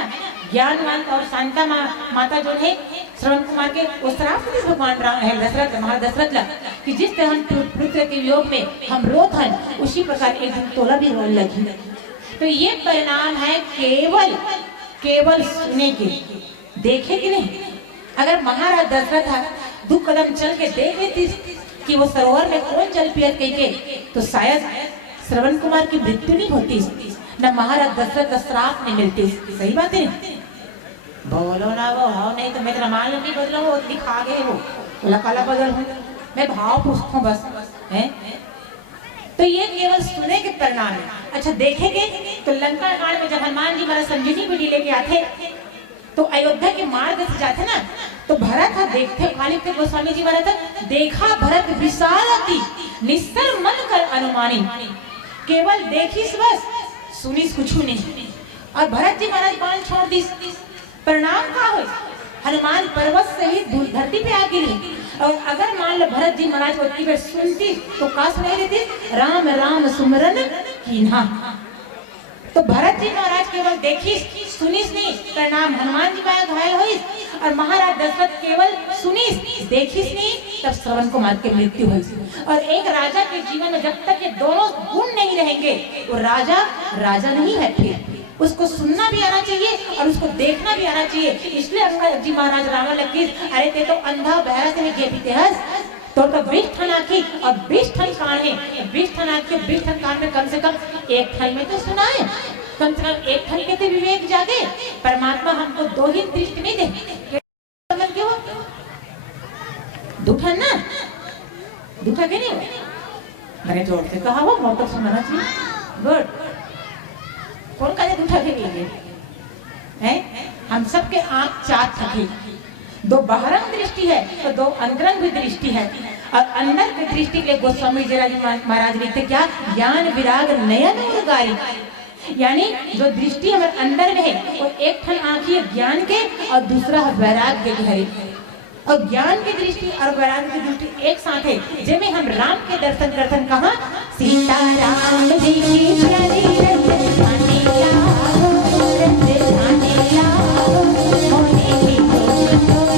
ज्ञानवान और शांता माता जो है श्रवण कुमार के उस तरह भगवान राम है दशरथ महाराज दशरथ ला कि जिस तरह हम पुत्र के वियोग में हम रोत हैं उसी प्रकार एक दिन तोला भी रोने लगी। तो ये परिणाम है केवल सुने के देखे कि नहीं। अगर महाराज दशरथ 2 कदम चल के देख लेती कि वो सरोवर में कौन जल पियत कह के तो शायद श्रवण कुमार की मृत्यु नहीं होती न महाराज दशरथ का श्राप नहीं मिलती। सही बात है बोलो ना वो हाँ नहीं तो मैं रामायण नहीं बदलो वो दिखा गए वो लकाला बदल हूँ मैं भाव पूछता हूँ बस है। तो ये केवल सुने के परिणाम है। अच्छा देखेंगे तो लंका कांड में जब हनुमान जी महाराज संजीवनी बूटी लेके आते तो अयोध्या के मार्ग से जाते ना तो भरत था देखते खाली थे गोस्वामी जी महाराज देखा भरत विशालती निस्तर मन कर अनुमानी केवल देखिस बस सुनिस कुछ नहीं। और भरत जी महाराज बाण छोड़ दी परिणाम का हो हनुमान पर्वत से ही धरती पे आ गिरी। और अगर मान लो भरत जी महाराज को इतनी बार सुनती तो का सुनाई देती राम राम सुमरन कीन्हा। तो भरत जी महाराज केवल देखी सुनिस नहीं परिणाम हनुमान जी महाराज घायल हुई और महाराज दशरथ केवल सुनीस देखिस नहीं, तब श्रवण कुमार की मृत्यु हुई। और एक राजा के जीवन में जब तक ये दोनों गुण नहीं रहेंगे वो राजा राजा नहीं है। फिर उसको सुनना भी आना चाहिए और उसको देखना भी आना चाहिए। इसलिए जी महाराज रावण लकीस, अरे ते तो अंधा बहरा से गे इतिहास तो 20 ठन आखी और 20 ठन कान है, 20 ठन आखी 20 ठन कान में कम से कम एक ठन में तो सुना है, कम से कम एक ठन के तो विवेक जागे। परमात्मा हमको 2 ही दृष्टि नहीं दे, क्यों दुठन ना दुठा के नहीं, मैंने जोर से कहा वो मोटर सुनाना चाहिए। गुड, कौन कहते दुठा के लिए है? हम सबके आंख 4 थकी, 2 बाहरंग दृष्टि है तो 2 अंतरंग भी दृष्टि है। और अंदर की दृष्टि के गोस्वामी जी महाराज लिखते क्या, ज्ञान विराग नयन और गारी, यानी जो दृष्टि हमारे अंदर में है वो एक ठन आंखी है ज्ञान के और दूसरा है वैराग्य के घरे। और ज्ञान की दृष्टि और वैराग्य की दृष्टि एक साथ है, जिसमें हम राम के दर्शन करतन कहाँ, सीता राम जी की प्यारी रंग जाने लाओ, रंग जाने लाओ, होने की तो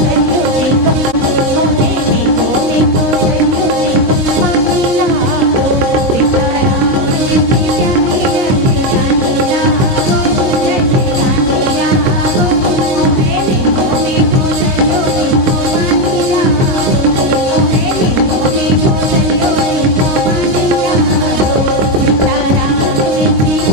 रंगोली होने की तो रंगोली मानी लाओ, सीता राम जी की प्यारी रंग जाने लाओ, रंग जाने लाओ, होने की तो रंगोली सीता राम जी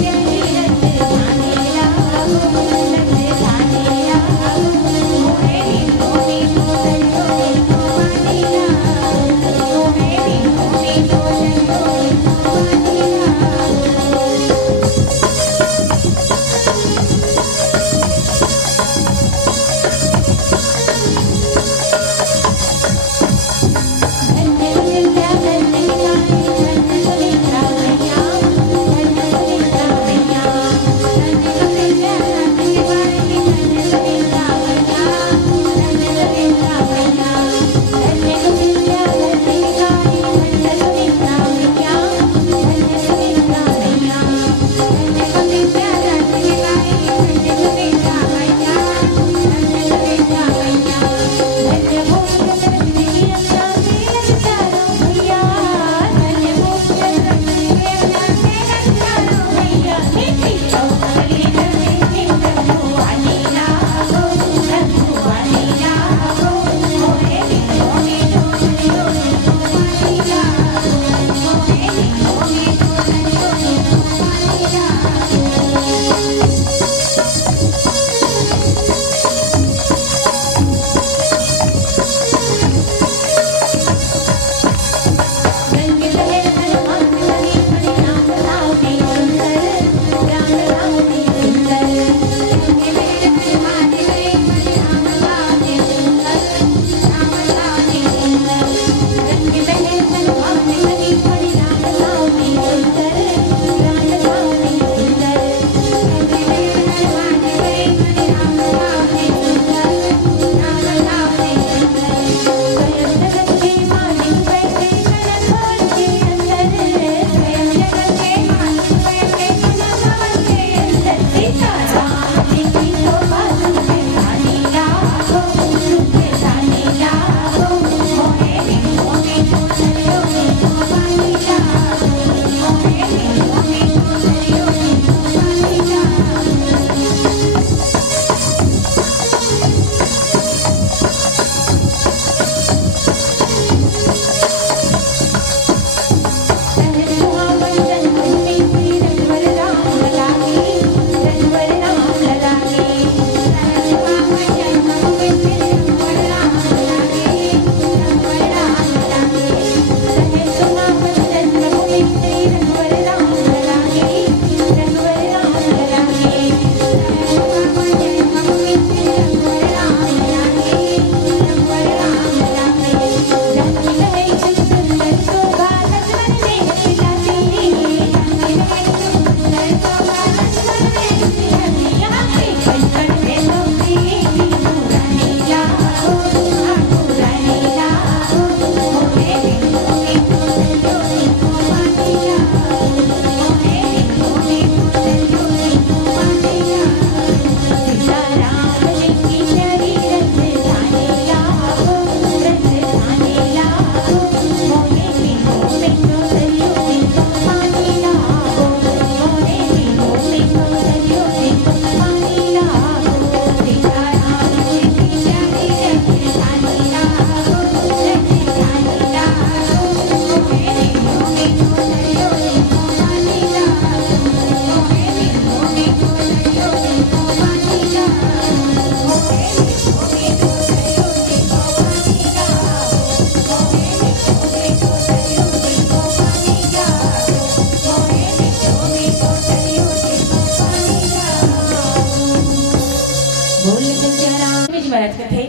जी महाराज कहते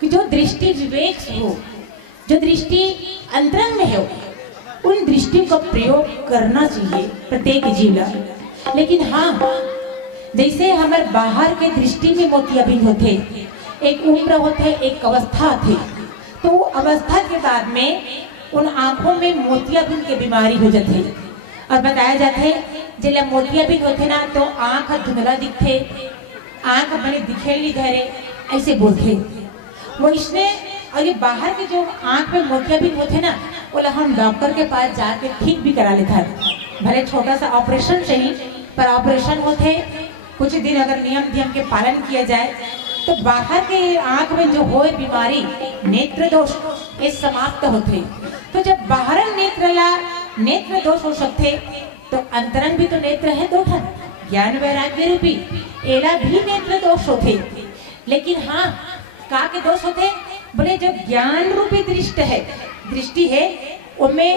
कि जो दृष्टि विवेक हो, जो दृष्टि अंतरंग में हो, उन दृष्टि का प्रयोग करना चाहिए प्रत्येक जीव ला। लेकिन हाँ, जैसे हमारे बाहर के दृष्टि में मोतियाबिंद होते, एक उम्र होते, एक अवस्था थे, तो वो अवस्था के बाद में उन आंखों में मोतियाबिंद की बीमारी हो जाती। और बताया जाता है जब मोतियाबिंद होते ना तो आंख धुंधला दिखते, आंख बड़े दिखेली धरे, ऐसे बोलते वो इसमें। और ये बाहर के जो आंख में मोतियाबिंद होते ना, बोला हम डॉक्टर के पास जाके ठीक भी करा लेता है, भले छोटा सा ऑपरेशन सही, पर ऑपरेशन होते कुछ दिन अगर नियम के पालन किया जाए तो बाहर के आंख में जो हो बीमारी नेत्र दोष ये समाप्त होते। तो जब बाहर नेत्र दोष हो सकते तो अंतरंग भी तो नेत्र है दो ठन, ज्ञान वैराग्य रूपी एला भी नेत्र दोष होते। लेकिन हाँ, का के दोष होते, बोले जो ज्ञान रूपी दृष्टि है उनमें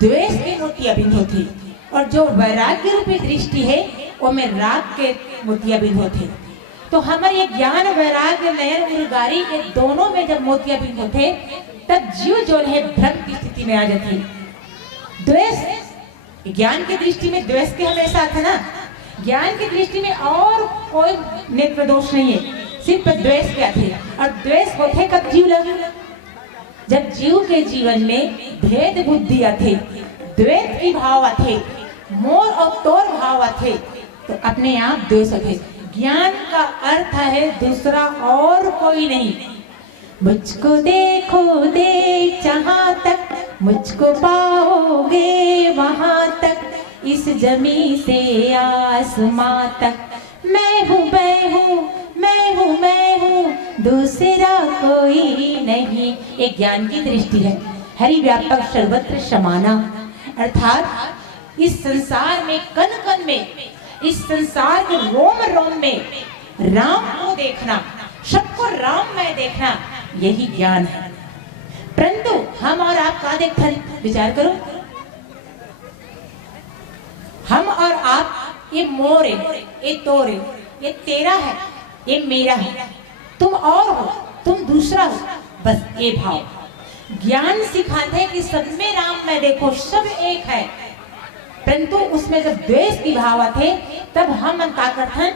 द्वेष के मोतियाबिंद होती, और जो वैराग्य रूपी दृष्टि है उनमें राग के मोतियाबिंद होते। तो हमारे ये ज्ञान वैराग्य नयन उर्गारी ये दोनों में जब मोतियाबिंद होते तब जीव जो है भ्रम की स्थिति में आ जाती। द्वेष ज्ञान की दृष्टि में द्वेष के हमेशा था ना, ज्ञान की दृष्टि में और कोई नेत्र दोष नहीं है, सिर्फ द्वेष क्या थे। और द्वेष होते कब जीव लगे, जब जीव के जीवन में भेद बुद्धि आते, द्वैत की भाव आते, मोर और तोर भाव आते, तो अपने आप द्वेष होते। ज्ञान का अर्थ है दूसरा और कोई नहीं, मुझको देखो देख जहां तक, मुझको पाओगे वहां तक, इस जमी से आसमां तक, मैं हूँ मैं हूँ मैं हूँ मैं हूँ, दूसरा कोई नहीं। एक ज्ञान की दृष्टि है, हरि व्यापक सर्वत्र समाना, अर्थात इस संसार में कण कण में, इस संसार के रोम रोम में राम को देखना, सबको राम में देखना, यही ज्ञान है। परंतु हम और आप का देखते, विचार करो, हम और आप ये मोर है, ये तोर है, ये तेरा है, ये मेरा है, तुम और हो, तुम दूसरा हो, बस ये भाव। ज्ञान सिखाते हैं कि सब में राम में देखो, सब एक है। परंतु उसमें जब द्वेष की भाव आते तब हम का करते हैं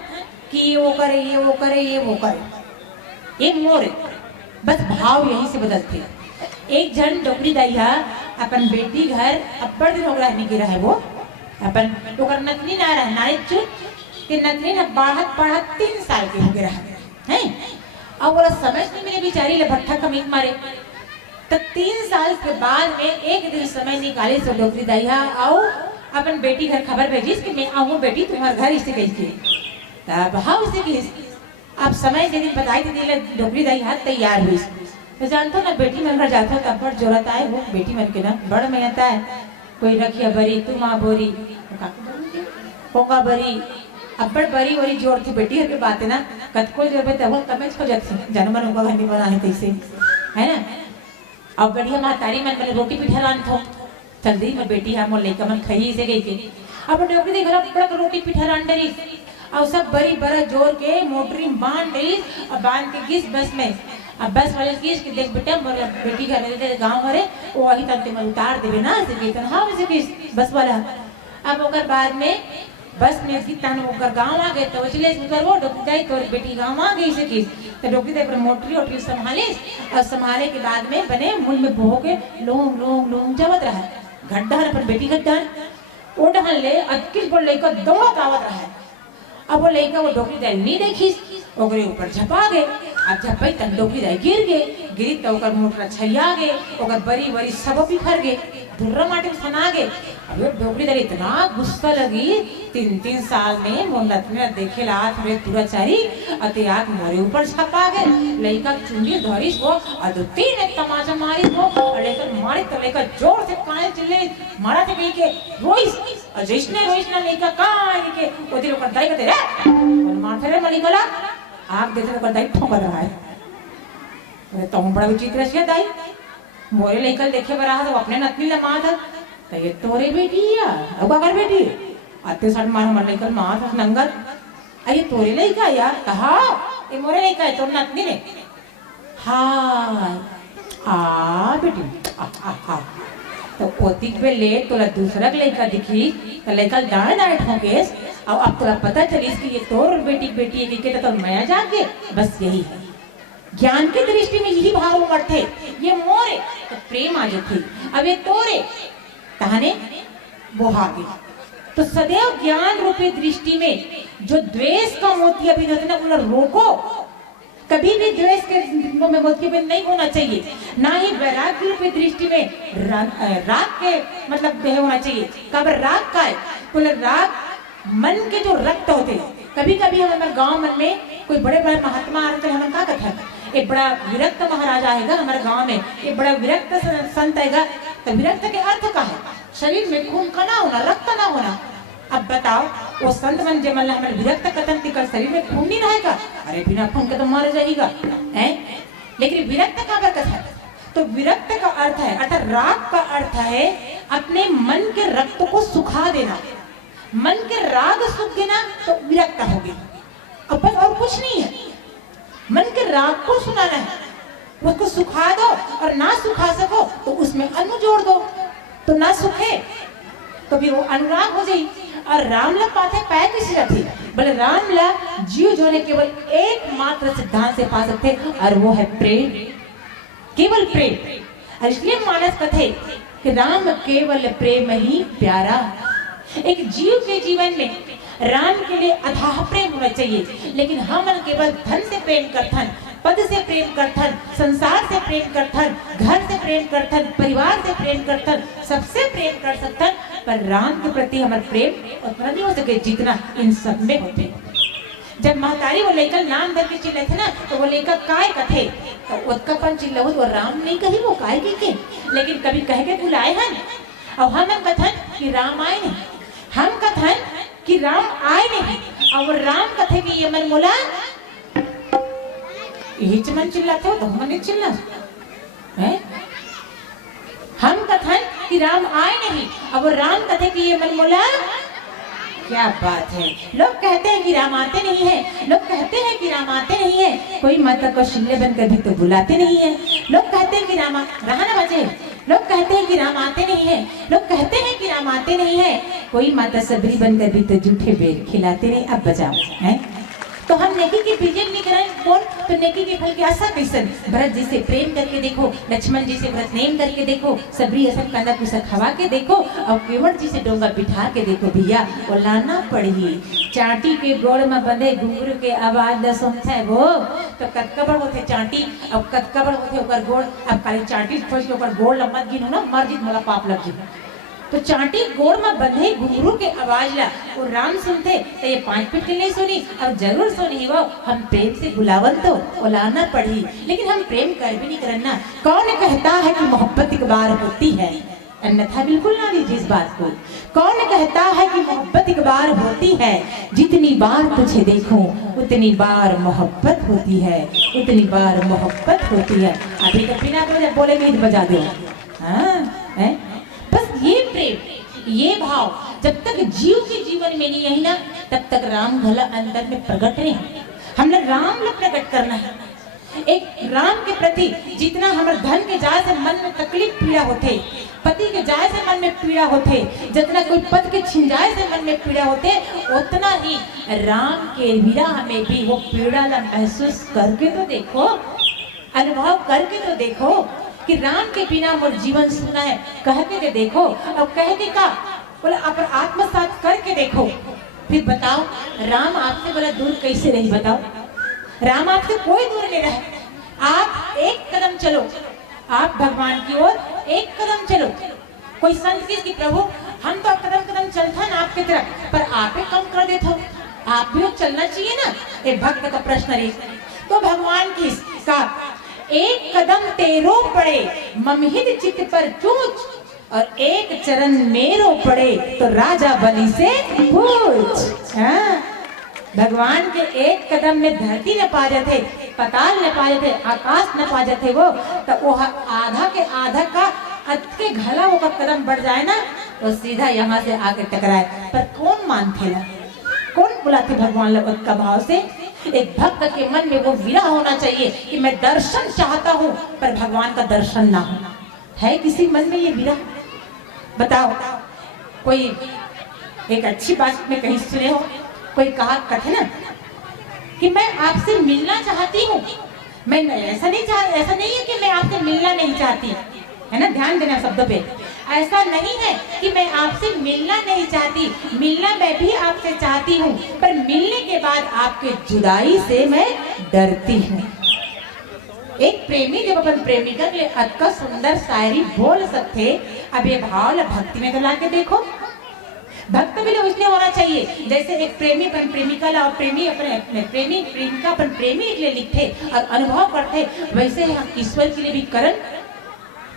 कि ये वो करे, ये वो करे, ये वो करे, ये मोर, बस भाव यहीं से बदलते। एक जन डोकरी दैया अपन बेटी घर अब्बड़ दिन हो रहने की रहे, वो अपन ओकर नतनी ना रह नारे चुप के नतनी न बढ़त 3 साल के हो गए रहे हैं। अब वो समझ नहीं मेरे बेचारी ले भट्ठा कमीज मारे, तो 3 साल के बाद में एक दिन समय निकाले सो डोकरी दैया आओ अपन बेटी घर खबर भेजिस कि मैं आऊँ बेटी तुम्हारे घर, इसे कही तब हाँ उसे की आप समय से दिन बताई थी डोकरी दैया हाथ तैयार हुई। तो जानते ना बेटी मन घर जाता तब बड़ जोरत आए वो बेटी मन के ना बड़ मेहनत है, कोई रखिया बरी तुम आ बोरी होगा बरी अब्बड़ बरी वरी जोर थी बेटी के बात है ना, कतको जोर पे तब कमेज को जाती जनमन होगा घंटी बनाने तैसे है ना। अब बढ़िया मातारी मन पहले रोटी पिठा रान थो जल्दी में बेटी हम लेकर मन खई से गई के अब डोकरी देख रहा रोटी पिठा रान डरी और सब बड़ी बड़ा जोर के मोटरी बांध रही और बांध के किस बस में, अब बस वाले किस के देख बेटा मोर बेटी घर दे गांव घरे वो वही तंते में उतार देवे ना से केतन हां वैसे किस बस वाला। अब ओकर बाद में बस में कितन ओकर गांव आ गए तो चले उधर वो डोकरी जाई तो बेटी गांव आ गई से किस तो डोकरी दे पर मोटरी ओटरी संभाले और संभाले के बाद में बने मुंह में बहो के लोंग लोंग लोंग जवत रहा गड्ढा पर बेटी गड्ढा वो डहन ले अटकिस बोल लेकर दौड़त आवत रहा। अब वो लड़का वो डोकरी दाई नहीं देखी ओकरे ऊपर झपा गए, अब झपाई तन डोकरी दाई गिर गए, गिरी तो ओकर मोटरा छरिया गए, ओकर बरी बरी सब बिखर गए, धुर्रा माटी में सना गए। अब वो डोकरी दाई इतना गुस्सा लगी 3 साल में मोहल्लत में देखे लात में पूरा चारी अते आग मोरे ऊपर झपा गए, लड़का चुंडी धरिस वो अदुती ने तमाचा मारी वो और लेकर मारे तो लेकर जोर से काने चिल्ले मारा थे के रोइस और जिसने रोइस ना लेकर कान के ओदिर ऊपर दाई कहते रे और माथे रे मलिकला आग देते ऊपर दाई ठोक रहा है। अरे तो बड़ा विचित्र है दाई मोरे लेकर देखे बरा तो अपने नतनी ले मां था तो ये तोरे बेटी है अब अगर बेटी आते साल मार लेकर मां था नंगर अरे तोरे लेकर यार कहा ये मोरे नहीं कहे तो नतनी ने हाँ आ बेटी आ तो ओतिक पे ले तोला दूसरा लड़का दिखी तो लड़का दाएं दाएं ठोके और अब तोला पता चली कि ये तोर बेटी है कि तो मैं जाके बस यही है ज्ञान की दृष्टि में यही भाव उमड़ थे ये मोरे तो प्रेम आ जाती अब ये तोरे तहने वो आगे तो सदैव ज्ञान रूपी दृष्टि में जो द्वेष का मोती अभी ना उन्हें रोको कभी भी द्वेष के में मोती में नहीं होना चाहिए ना ही वैराग्य रूपी दृष्टि में राग के मतलब होना चाहिए कब राग का है बोले राग मन के जो रक्त होते कभी कभी हमारे गांव मन में कोई बड़े बड़े महात्मा आते हैं हम क्या कहते हैं एक बड़ा विरक्त महाराजा आएगा हमारे गांव में एक बड़ा विरक्त संत आएगा तो विरक्त के अर्थ का है शरीर में खून का ना होना रक्त ना होना अब बताओ वो संत मन जे मतलब हमारे विरक्त कथन कर शरीर में खून नहीं रहेगा अरे बिना खून के तो मार जाएगा हैं लेकिन विरक्त का अर्थ है तो विरक्त का अर्थ है अर्थात राग का अर्थ है अपने मन के रक्त को सुखा देना मन के राग सुख देना तो विरक्त हो गया अब बस और कुछ नहीं है मन के राग को सुनाना है उसको सुखा दो और ना सुखा सको तो उसमें अनु जोड़ दो तो ना सुखे तो फिर वो अनुराग हो जाए और रामला पाते पाए किसी रथी बोले रामला जीव जो ने केवल एकमात्र सिद्धांत से पा सकते और वो है प्रेम केवल प्रेम और इसलिए मानस कथे कि राम केवल प्रेम ही प्यारा एक जीव के जीवन में राम के लिए अथाह प्रेम होना चाहिए लेकिन हम केवल धन से प्रेम करथन पद से प्रेम करथन संसार से प्रेम करथन घर से प्रेम करथन परिवार से प्रेम करथन सबसे प्रेम कर सकथन पर राम के प्रति हमारा प्रेम उतना नहीं हो सके जितना इन सब में होते जब महतारी वो लेकर नाम धर के चिल्ले थे ना तो वो लेकर काय कथे तो उसका पन चिल्ला वो राम नहीं कही वो काय के लेकिन कभी कह के बुलाए हैं और हम कथन कि राम आए नहीं हम कथन कि राम आए नहीं और राम कथे कि ये मन मोला यही चमन चिल्लाते हो तो हम चिल्ला है हम कथन कि राम आए नहीं अब राम कथे कि ये मन मोला क्या बात है लोग कहते हैं कि राम आते नहीं है लोग कहते हैं कि राम आते नहीं है कोई माता को शिल्ले बनकर भी तो बुलाते नहीं है लोग कहते हैं कि राम रहा ना बचे लोग कहते हैं कि राम आते नहीं है लोग कहते हैं कि राम आते नहीं है कोई माता सबरी बनकर भी तो जूठे बेर खिलाते नहीं अब बचाओ है तो हम नेकी की बीजे नहीं करें कौन तो नेकी के फल की आशा कैसन भरत जी से प्रेम करके देखो लक्ष्मण जी से व्रत नेम करके देखो सबरी असम कंदा कुसा खवा के देखो और केवट जी से डोंगा बिठा के देखो भैया वो लाना पड़ी चाटी के गोड़ में बंधे घुंघरू के आवाज न सुनते वो तो कतकबड़ होते चाटी अब कतकबड़ होते ओकर गोड़ अब खाली चाटी खोज के ओकर गोड़ मत गिनो ना मर जीत मोला पाप लग जी तो चाटी गोड़ में बंधे घुंघरू के आवाज ला और राम सुनते तो ये 5 फीट के नहीं सुनी अब जरूर सुनी वो हम प्रेम से बुलावन तो बुलाना पड़ी लेकिन हम प्रेम कर भी नहीं करना कौन कहता है कि मोहब्बत एक बार होती है अन्यथा बिल्कुल ना लीजिए इस बात को कौन कहता है कि मोहब्बत एक बार होती है जितनी बार तुझे देखूं उतनी बार मोहब्बत होती है उतनी बार मोहब्बत होती है अभी तो बिना बोले भी बजा दो हाँ बस ये प्रेम ये भाव जब तक जीव के जीवन में नहीं है ना तब तक राम भला अंदर में प्रकट नहीं हमने राम ला प्रकट करना है एक राम के प्रति जितना हमारे धन के जाय से मन में तकलीफ पीड़ा होते पति के जाय से मन में पीड़ा होते जितना कोई पद के छिंजाए से मन में पीड़ा होते उतना ही राम के विरह में भी वो पीड़ा ला महसूस करके तो देखो अनुभव करके तो देखो कि राम के बिना मोर जीवन सुना है कह के देखो अब कह के का बोले अपन आत्मसात करके देखो फिर बताओ राम आपसे बड़ा दूर कैसे रही बताओ राम आपसे कोई दूर नहीं रहे आप एक कदम चलो आप भगवान की ओर एक कदम चलो कोई संत की प्रभु हम तो कदम कदम चलता ना आपकी तरफ पर आप ही कम कर देते हो आप भी चलना चाहिए ना एक भक्त का प्रश्न रही तो भगवान की का एक कदम तेरो पड़े ममहित चित पर चूच और एक चरण मेरो पड़े तो राजा बलि से पूछ भगवान के एक कदम में धरती न पा जाते पताल न पा जाते आकाश न पा जाते वो तो वो आधा के आधा का अत के घला वो का कदम बढ़ जाए ना तो सीधा यहाँ से आके टकराए पर कौन मानते ना कौन बुलाते भगवान लोग का भाव से एक भक्त के मन में वो विरह होना चाहिए कि मैं दर्शन चाहता हूँ पर भगवान का दर्शन ना हो। है किसी मन में ये विरह? बताओ। कोई एक अच्छी बात में कहीं सुने हो, कोई कहा कथे ना कि मैं आपसे मिलना चाहती हूँ, मैं ऐसा नहीं है कि मैं आपसे मिलना नहीं चाहती, है ना, ध्यान देना शब्दों पे। ऐसा नहीं है कि मैं आपसे मिलना नहीं चाहती, मिलना मैं भी आपसे चाहती हूँ, पर मिलने के बाद आपके जुदाई से मैं डरती हूँ। एक प्रेमी जब अपन प्रेमिका के लिए अतका सुंदर शायरी बोल सकते, अब ये भाव भक्ति में तो ला के देखो। भक्त भी उसने होना चाहिए जैसे एक प्रेमी अपन प्रेमिका ला, और प्रेमी अपने प्रेमी प्रेमिका अपन प्रेमी के लिए लिखते और अनुभव करते, वैसे ही हम ईश्वर के लिए भी करण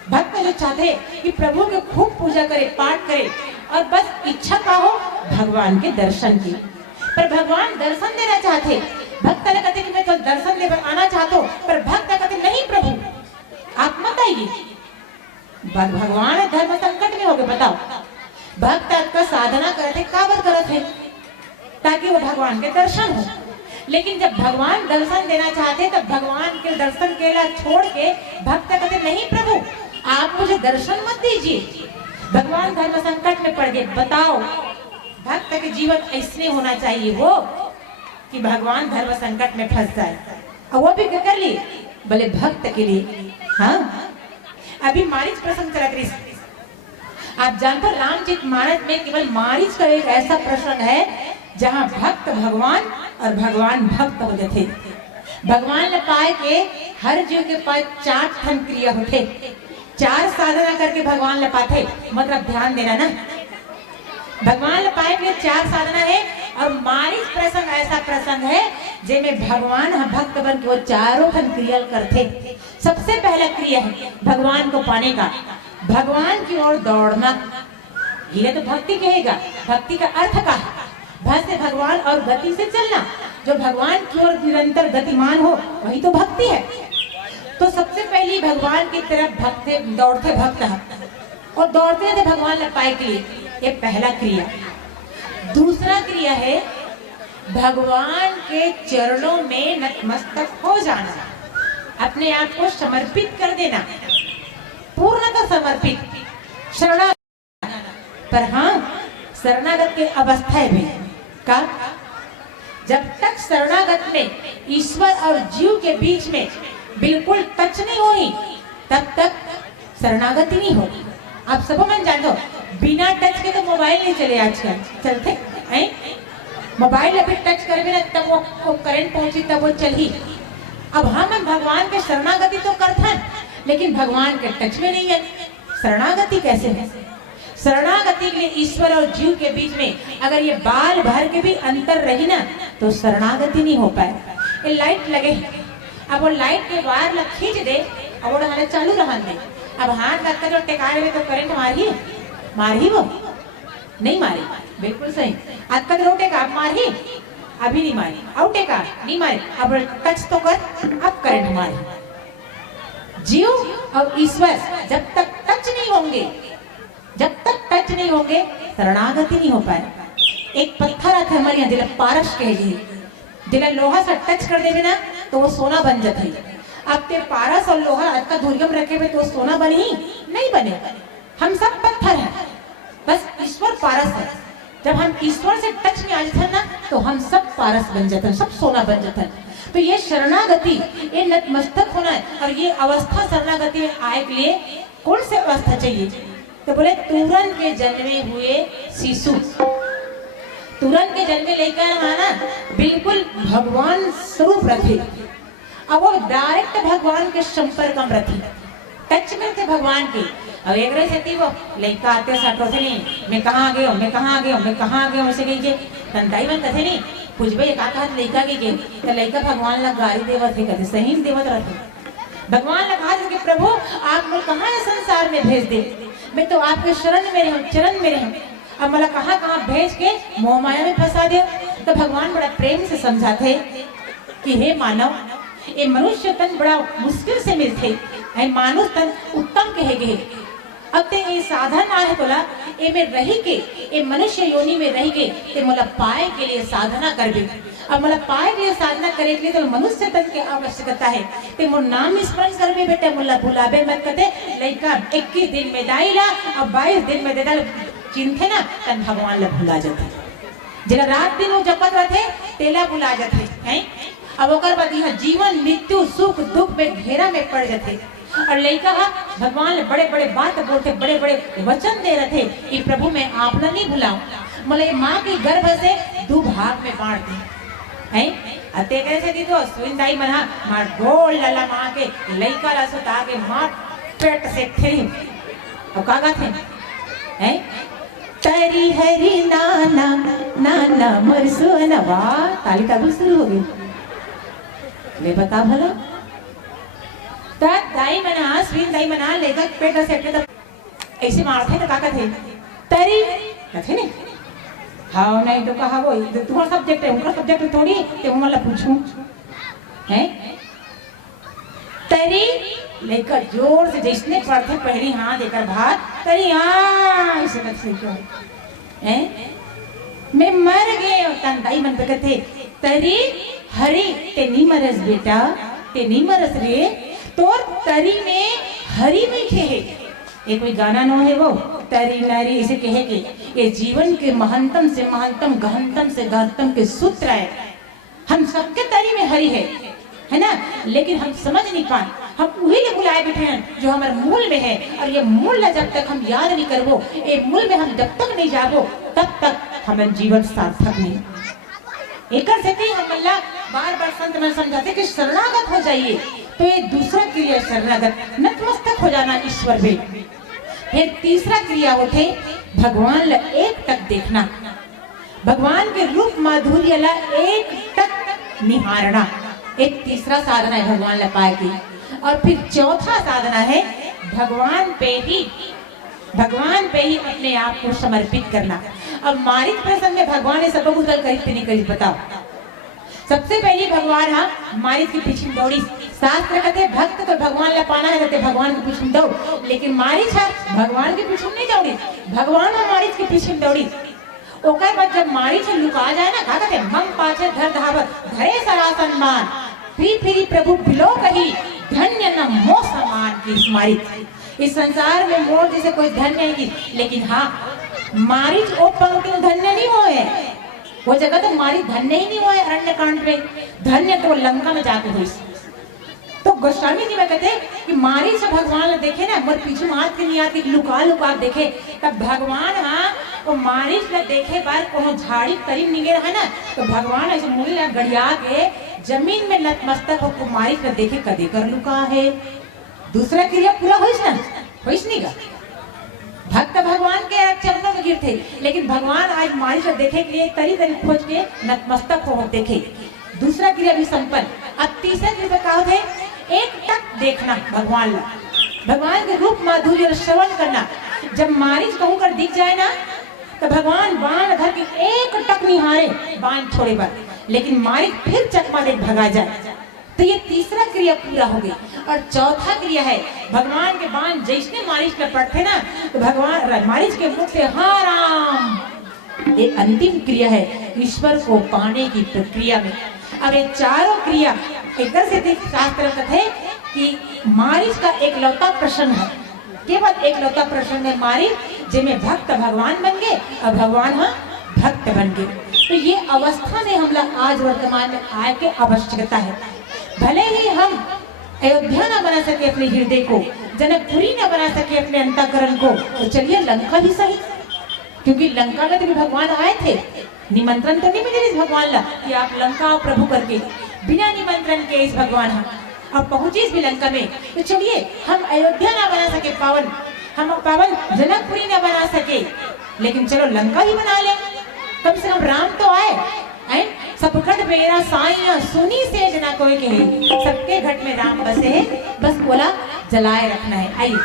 भक्त जो चाहते कि प्रभु के खूब पूजा करे, पाठ करे, और बस इच्छा का हो भगवान के दर्शन की। पर भगवान दर्शन देना चाहते, भक्त कहते कि मैं तो दर्शन दे आना चाहता हूँ, पर भक्त कहते नहीं प्रभु आप मत आइए। भगवान धर्म संकट में हो गए। बताओ, भक्त आपका साधना करते काबर करते हैं ताकि वो भगवान के दर्शन हो, लेकिन जब भगवान दर्शन देना चाहते तब भगवान के दर्शन के लिए छोड़ के भक्त कहते नहीं प्रभु आप मुझे दर्शन मत दीजिए, भगवान धर्म संकट में पड़ गए। बताओ, भक्त के जीवन ऐसे होना चाहिए वो कि भगवान धर्म संकट में फंस जाए, और वो भी क्या कर लिए भले भक्त के लिए। हाँ, अभी मारीच प्रसंग चला रही, आप जानते हो रामचरित मानस में केवल मारीच का एक ऐसा प्रसंग है जहाँ भक्त भगवान और भगवान भक्त हो जाते। भगवान ने पाए के हर जीव के पास 4 ठन क्रिया होते, 4 साधना करके भगवान ले पाते, मतलब ध्यान देना ना, भगवान ले पाए के 4 साधना है। और मारीच प्रसंग ऐसा प्रसंग है जिसमें भगवान भक्त बन के वो 4 ठन क्रिया करते। सबसे पहला क्रिया है भगवान को पाने का, भगवान की ओर दौड़ना, ये तो भक्ति कहेगा। भक्ति का अर्थ का भक्त भगवान और गति से चलना, जो भगवान की ओर निरंतर गतिमान हो वही तो भक्ति है। तो सबसे पहली भगवान की तरफ भक्त दौड़ते भक्त है, और दौड़ते थे भगवान ने पाए के लिए, ये पहला क्रिया। दूसरा क्रिया है भगवान के चरणों में नतमस्तक हो जाना, अपने आप को समर्पित कर देना, पूर्णतः समर्पित, शरणागत। पर हाँ, शरणागत के अवस्था में का जब तक शरणागत में ईश्वर और जीव के बीच में बिल्कुल टच नहीं होगी तब तक शरणागति नहीं होगी। आप सब मन जानते हो बिना टच के तो मोबाइल नहीं चले, आजकल चलते हैं मोबाइल, अभी टच करबे ना तब वो करंट पहुंची तब वो चली। अब हम भगवान के शरणागति तो करते हैं लेकिन भगवान के टच में नहीं है। शरणागति कैसे है? शरणागति के लिए ईश्वर और जीव के बीच में अगर ये बाल भर के भी अंतर रही ना तो शरणागति नहीं हो पाए। ये लाइट लगे, अब वो लाइट के वायर खींच दे और वो रहने चालू रहने दे, अब हाथ रखकर जो टेका रहे तो करंट मारी वो नहीं मारी, बिल्कुल सही। आज का रोटे का मारी, अभी नहीं मारी, आउटे का नहीं मारी, अब टच तो कर, अब करंट मारी। जीव और ईश्वर जब तक टच नहीं होंगे शरणागति नहीं हो पाए। एक पत्थर आता है हमारे यहाँ जिला पारस कहेगी, जिला लोहा से टच कर देवे ना तो वो सोना बन जाता है। अब ते पारस और लोहा आज का दुर्गम रखे हुए तो सोना बने ही नहीं बने, हम सब पत्थर हैं, बस ईश्वर पारस है। जब हम ईश्वर से टच में आ जाते हैं ना तो हम सब पारस बन जाते हैं, सब सोना बन जाता है। तो ये शरणागति, ये नतमस्तक होना है, और ये अवस्था शरणागति में आए के लिए कौन सी अवस्था चाहिए? तो बोले तुरंत के जन्मे हुए शिशु, तुरंत के जन्मे लेकर आना बिल्कुल भगवान स्वरूप रखे, अब वो डायरेक्ट भगवान के संपर्क में रखे, टच में थे भगवान के। अब एक रही थी वो लड़का आते साटो से नहीं, मैं कहाँ आ गया उसे गई तंताई में कथे नहीं पूछबे एक आधा लड़का के गए तो लड़का भगवान लग गाड़ी देवत है, कहते सही देवत रहते। भगवान ने कहा कि प्रभु आप मुझे कहाँ संसार में भेज दे, मैं तो आपके शरण में रहूं, चरण में रहूं, अब मला कहाँ भेज के मोह माया में फंसा दे। तो भगवान बड़ा प्रेम से समझाते कि हे मानव, ये मनुष्य तन बड़ा मुश्किल से मिलते, मानुष तन उत्तम कहे गए। अब ते ये साधन आए बोला ए में रही के, ए मनुष्य योनि में रह के ते मोला पाए के लिए साधना करबे। अब मला पाए के साधना करे के लिए तो मनुष्य तन के आवश्यकता है। ते मोर नाम स्मरण करबे बेटा मोला भुलाबे मत कते लइका 21 दिन में दाइला अब 22 दिन में देदा चिंथे ना तन भगवान ला भुला जाते। जेला रात दिन वो जपत रहते तेला भुला जाते हैं। अब ओकर बाद यह जीवन मृत्यु सुख दुख में घेरा में पड़ जाते और लइका भगवान बड़े बड़े बात बोलते बड़े बड़े वचन दे रहे थे कि प्रभु मैं आपला नहीं भुलाऊं। मले माँ की गर्भ से 2 भाग में बांट दी हैं अते कैसे दी तो सुइंदाई मना मार गोल लला माँ के लइका ला सुता के माँ पेट से थी और कागा थे हैं तरी हरी नाना नाना मरसुनवा ताली का शुरू हो गई ले बता भला दाई मना स्वीन दाई मना लेकर पेट से तो ऐसे मारते तो काका थे तरी कथे नहीं हाँ नहीं तो कहा वो तुम्हारा सब्जेक्ट है उनका सब्जेक्ट थोड़ी ते मला पूछूं हैं तरी लेकर जोर से जिसने पढ़ते पहली हाथ देकर भात तरी हाँ इसे मत सीखो हैं मैं मर गए तन दाई मन पे कथे तरी हरी ते नी मरस बेटा ते नी मरस रे तो तरी में हरी मीठे है ये कोई गाना न है वो तरी नारी इसे कहे कि ये जीवन के महंतम से महंतम गहनतम से गहनतम के सूत्र है। हम सबके तरी में हरी है ना लेकिन हम समझ नहीं पाए हम वही ले बुलाए बैठे हैं जो हमारे मूल में है और ये मूल जब तक हम याद नहीं करबो ये मूल में हम जब तक नहीं जाबो तब तक हमारा जीवन सार्थक नहीं। एक हम अल्लाह बार बार संत में समझाते कि शरणागत हो जाइए तो ये दूसरा क्रिया शरणागत नतमस्तक हो जाना ईश्वर पे। फिर तीसरा क्रिया उठे भगवान ला एक टक देखना भगवान के रूप माधुर्य ला एक टक निहारना एक तीसरा साधना है भगवान ला पाए की। और फिर चौथा साधना है भगवान पे ही अपने आप को समर्पित करना। अब मारिच प्रसंग में भगवान ने सब कुछ करीब नहीं करीब बताओ। सबसे पहले भगवान मारिच के पीछे दौड़ी शास्त्र कहते भक्त तो भगवान ला पाना है कहते भगवान के पीछे दौड़ लेकिन मारिच भगवान के पीछे नहीं दौड़ी भगवान मारिच के पीछे दौड़ी। ओकर बाद जब मारिच लुका जाए ना का कहते मम पाछे धर धावत धरे सरासन मान फिर प्रभु बिलो कही धन्य न मोह समान की मारिच। इस संसार में मोर जैसे कोई धन्य नहीं लेकिन हाँ मारिच ओ पंक्ति में धन्य नहीं हुए वो जगह तो मारिच धन्य ही नहीं हुए अरण्य कांड में धन्य तो लंका में जाके हुई। तो गोस्वामी जी में कहते कि मारिच से भगवान देखे ना मोर पीछे हाथ के नहीं आती लुका देखे तब भगवान वो मारिच ने देखे बार कोनो झाड़ी करीब नहीं रहा ना तो भगवान ऐसे मुड़ी गड़िया के जमीन में नतमस्तक हो मारिच ने देखे कदे कर लुका है। दूसरा क्रिया पूरा हुई ना हुई नहीं का भक्त भगवान के चरणों में गिरते लेकिन भगवान आज मारिच देखे के लिए तरी खोज के नतमस्तक हो देखे। दूसरा क्रिया भी संपन्न। अब तीसरा क्रिया कहा थे एक टक देखना भगवान के रूप माधुर्य श्रवण करना। जब मारिच कहूं कर दिख जाए ना तो भगवान बाण धर के एक टक निहारे बाण छोड़े पर लेकिन मारिच फिर चकमा दे भगा जाए तो ये तीसरा क्रिया पूरा हो गई। और चौथा क्रिया है भगवान के बाण जैसे मारिच में पड़ते ना तो भगवान मारिच के मुख से हाँ राम ये अंतिम क्रिया है ईश्वर को पाने की प्रक्रिया में। अब ये चारों क्रिया इधर से शास्त्र कथे कि मारिच का एक लौता प्रश्न है केवल एक लौता प्रश्न में मारिच जिसमें भक्त भगवान बन गए और भगवान भक्त बन गए। तो ये अवस्था में हम लोग आज वर्तमान में आए के आवश्यकता है। भले ही हम अयोध्या न बना सके अपने हृदय को जनकपुरी न बना सके अपने अंतःकरण को तो चलिए लंका ही सही क्योंकि लंका में तो भी भगवान आए थे निमंत्रण तो नहीं मिले इस भगवान ला कि आप लंका आओ प्रभु करके बिना निमंत्रण के इस भगवान अब पहुंचे इस भी लंका में। तो चलिए हम अयोध्या ना बना सके हम पावन जनकपुरी ना बना सके लेकिन चलो लंका ही बना ले कम से कम राम तो आए सब घट मेरा साइया सुनी से जना कोई के सबके घट में राम बसे बस बोला जलाए रखना है। आइए।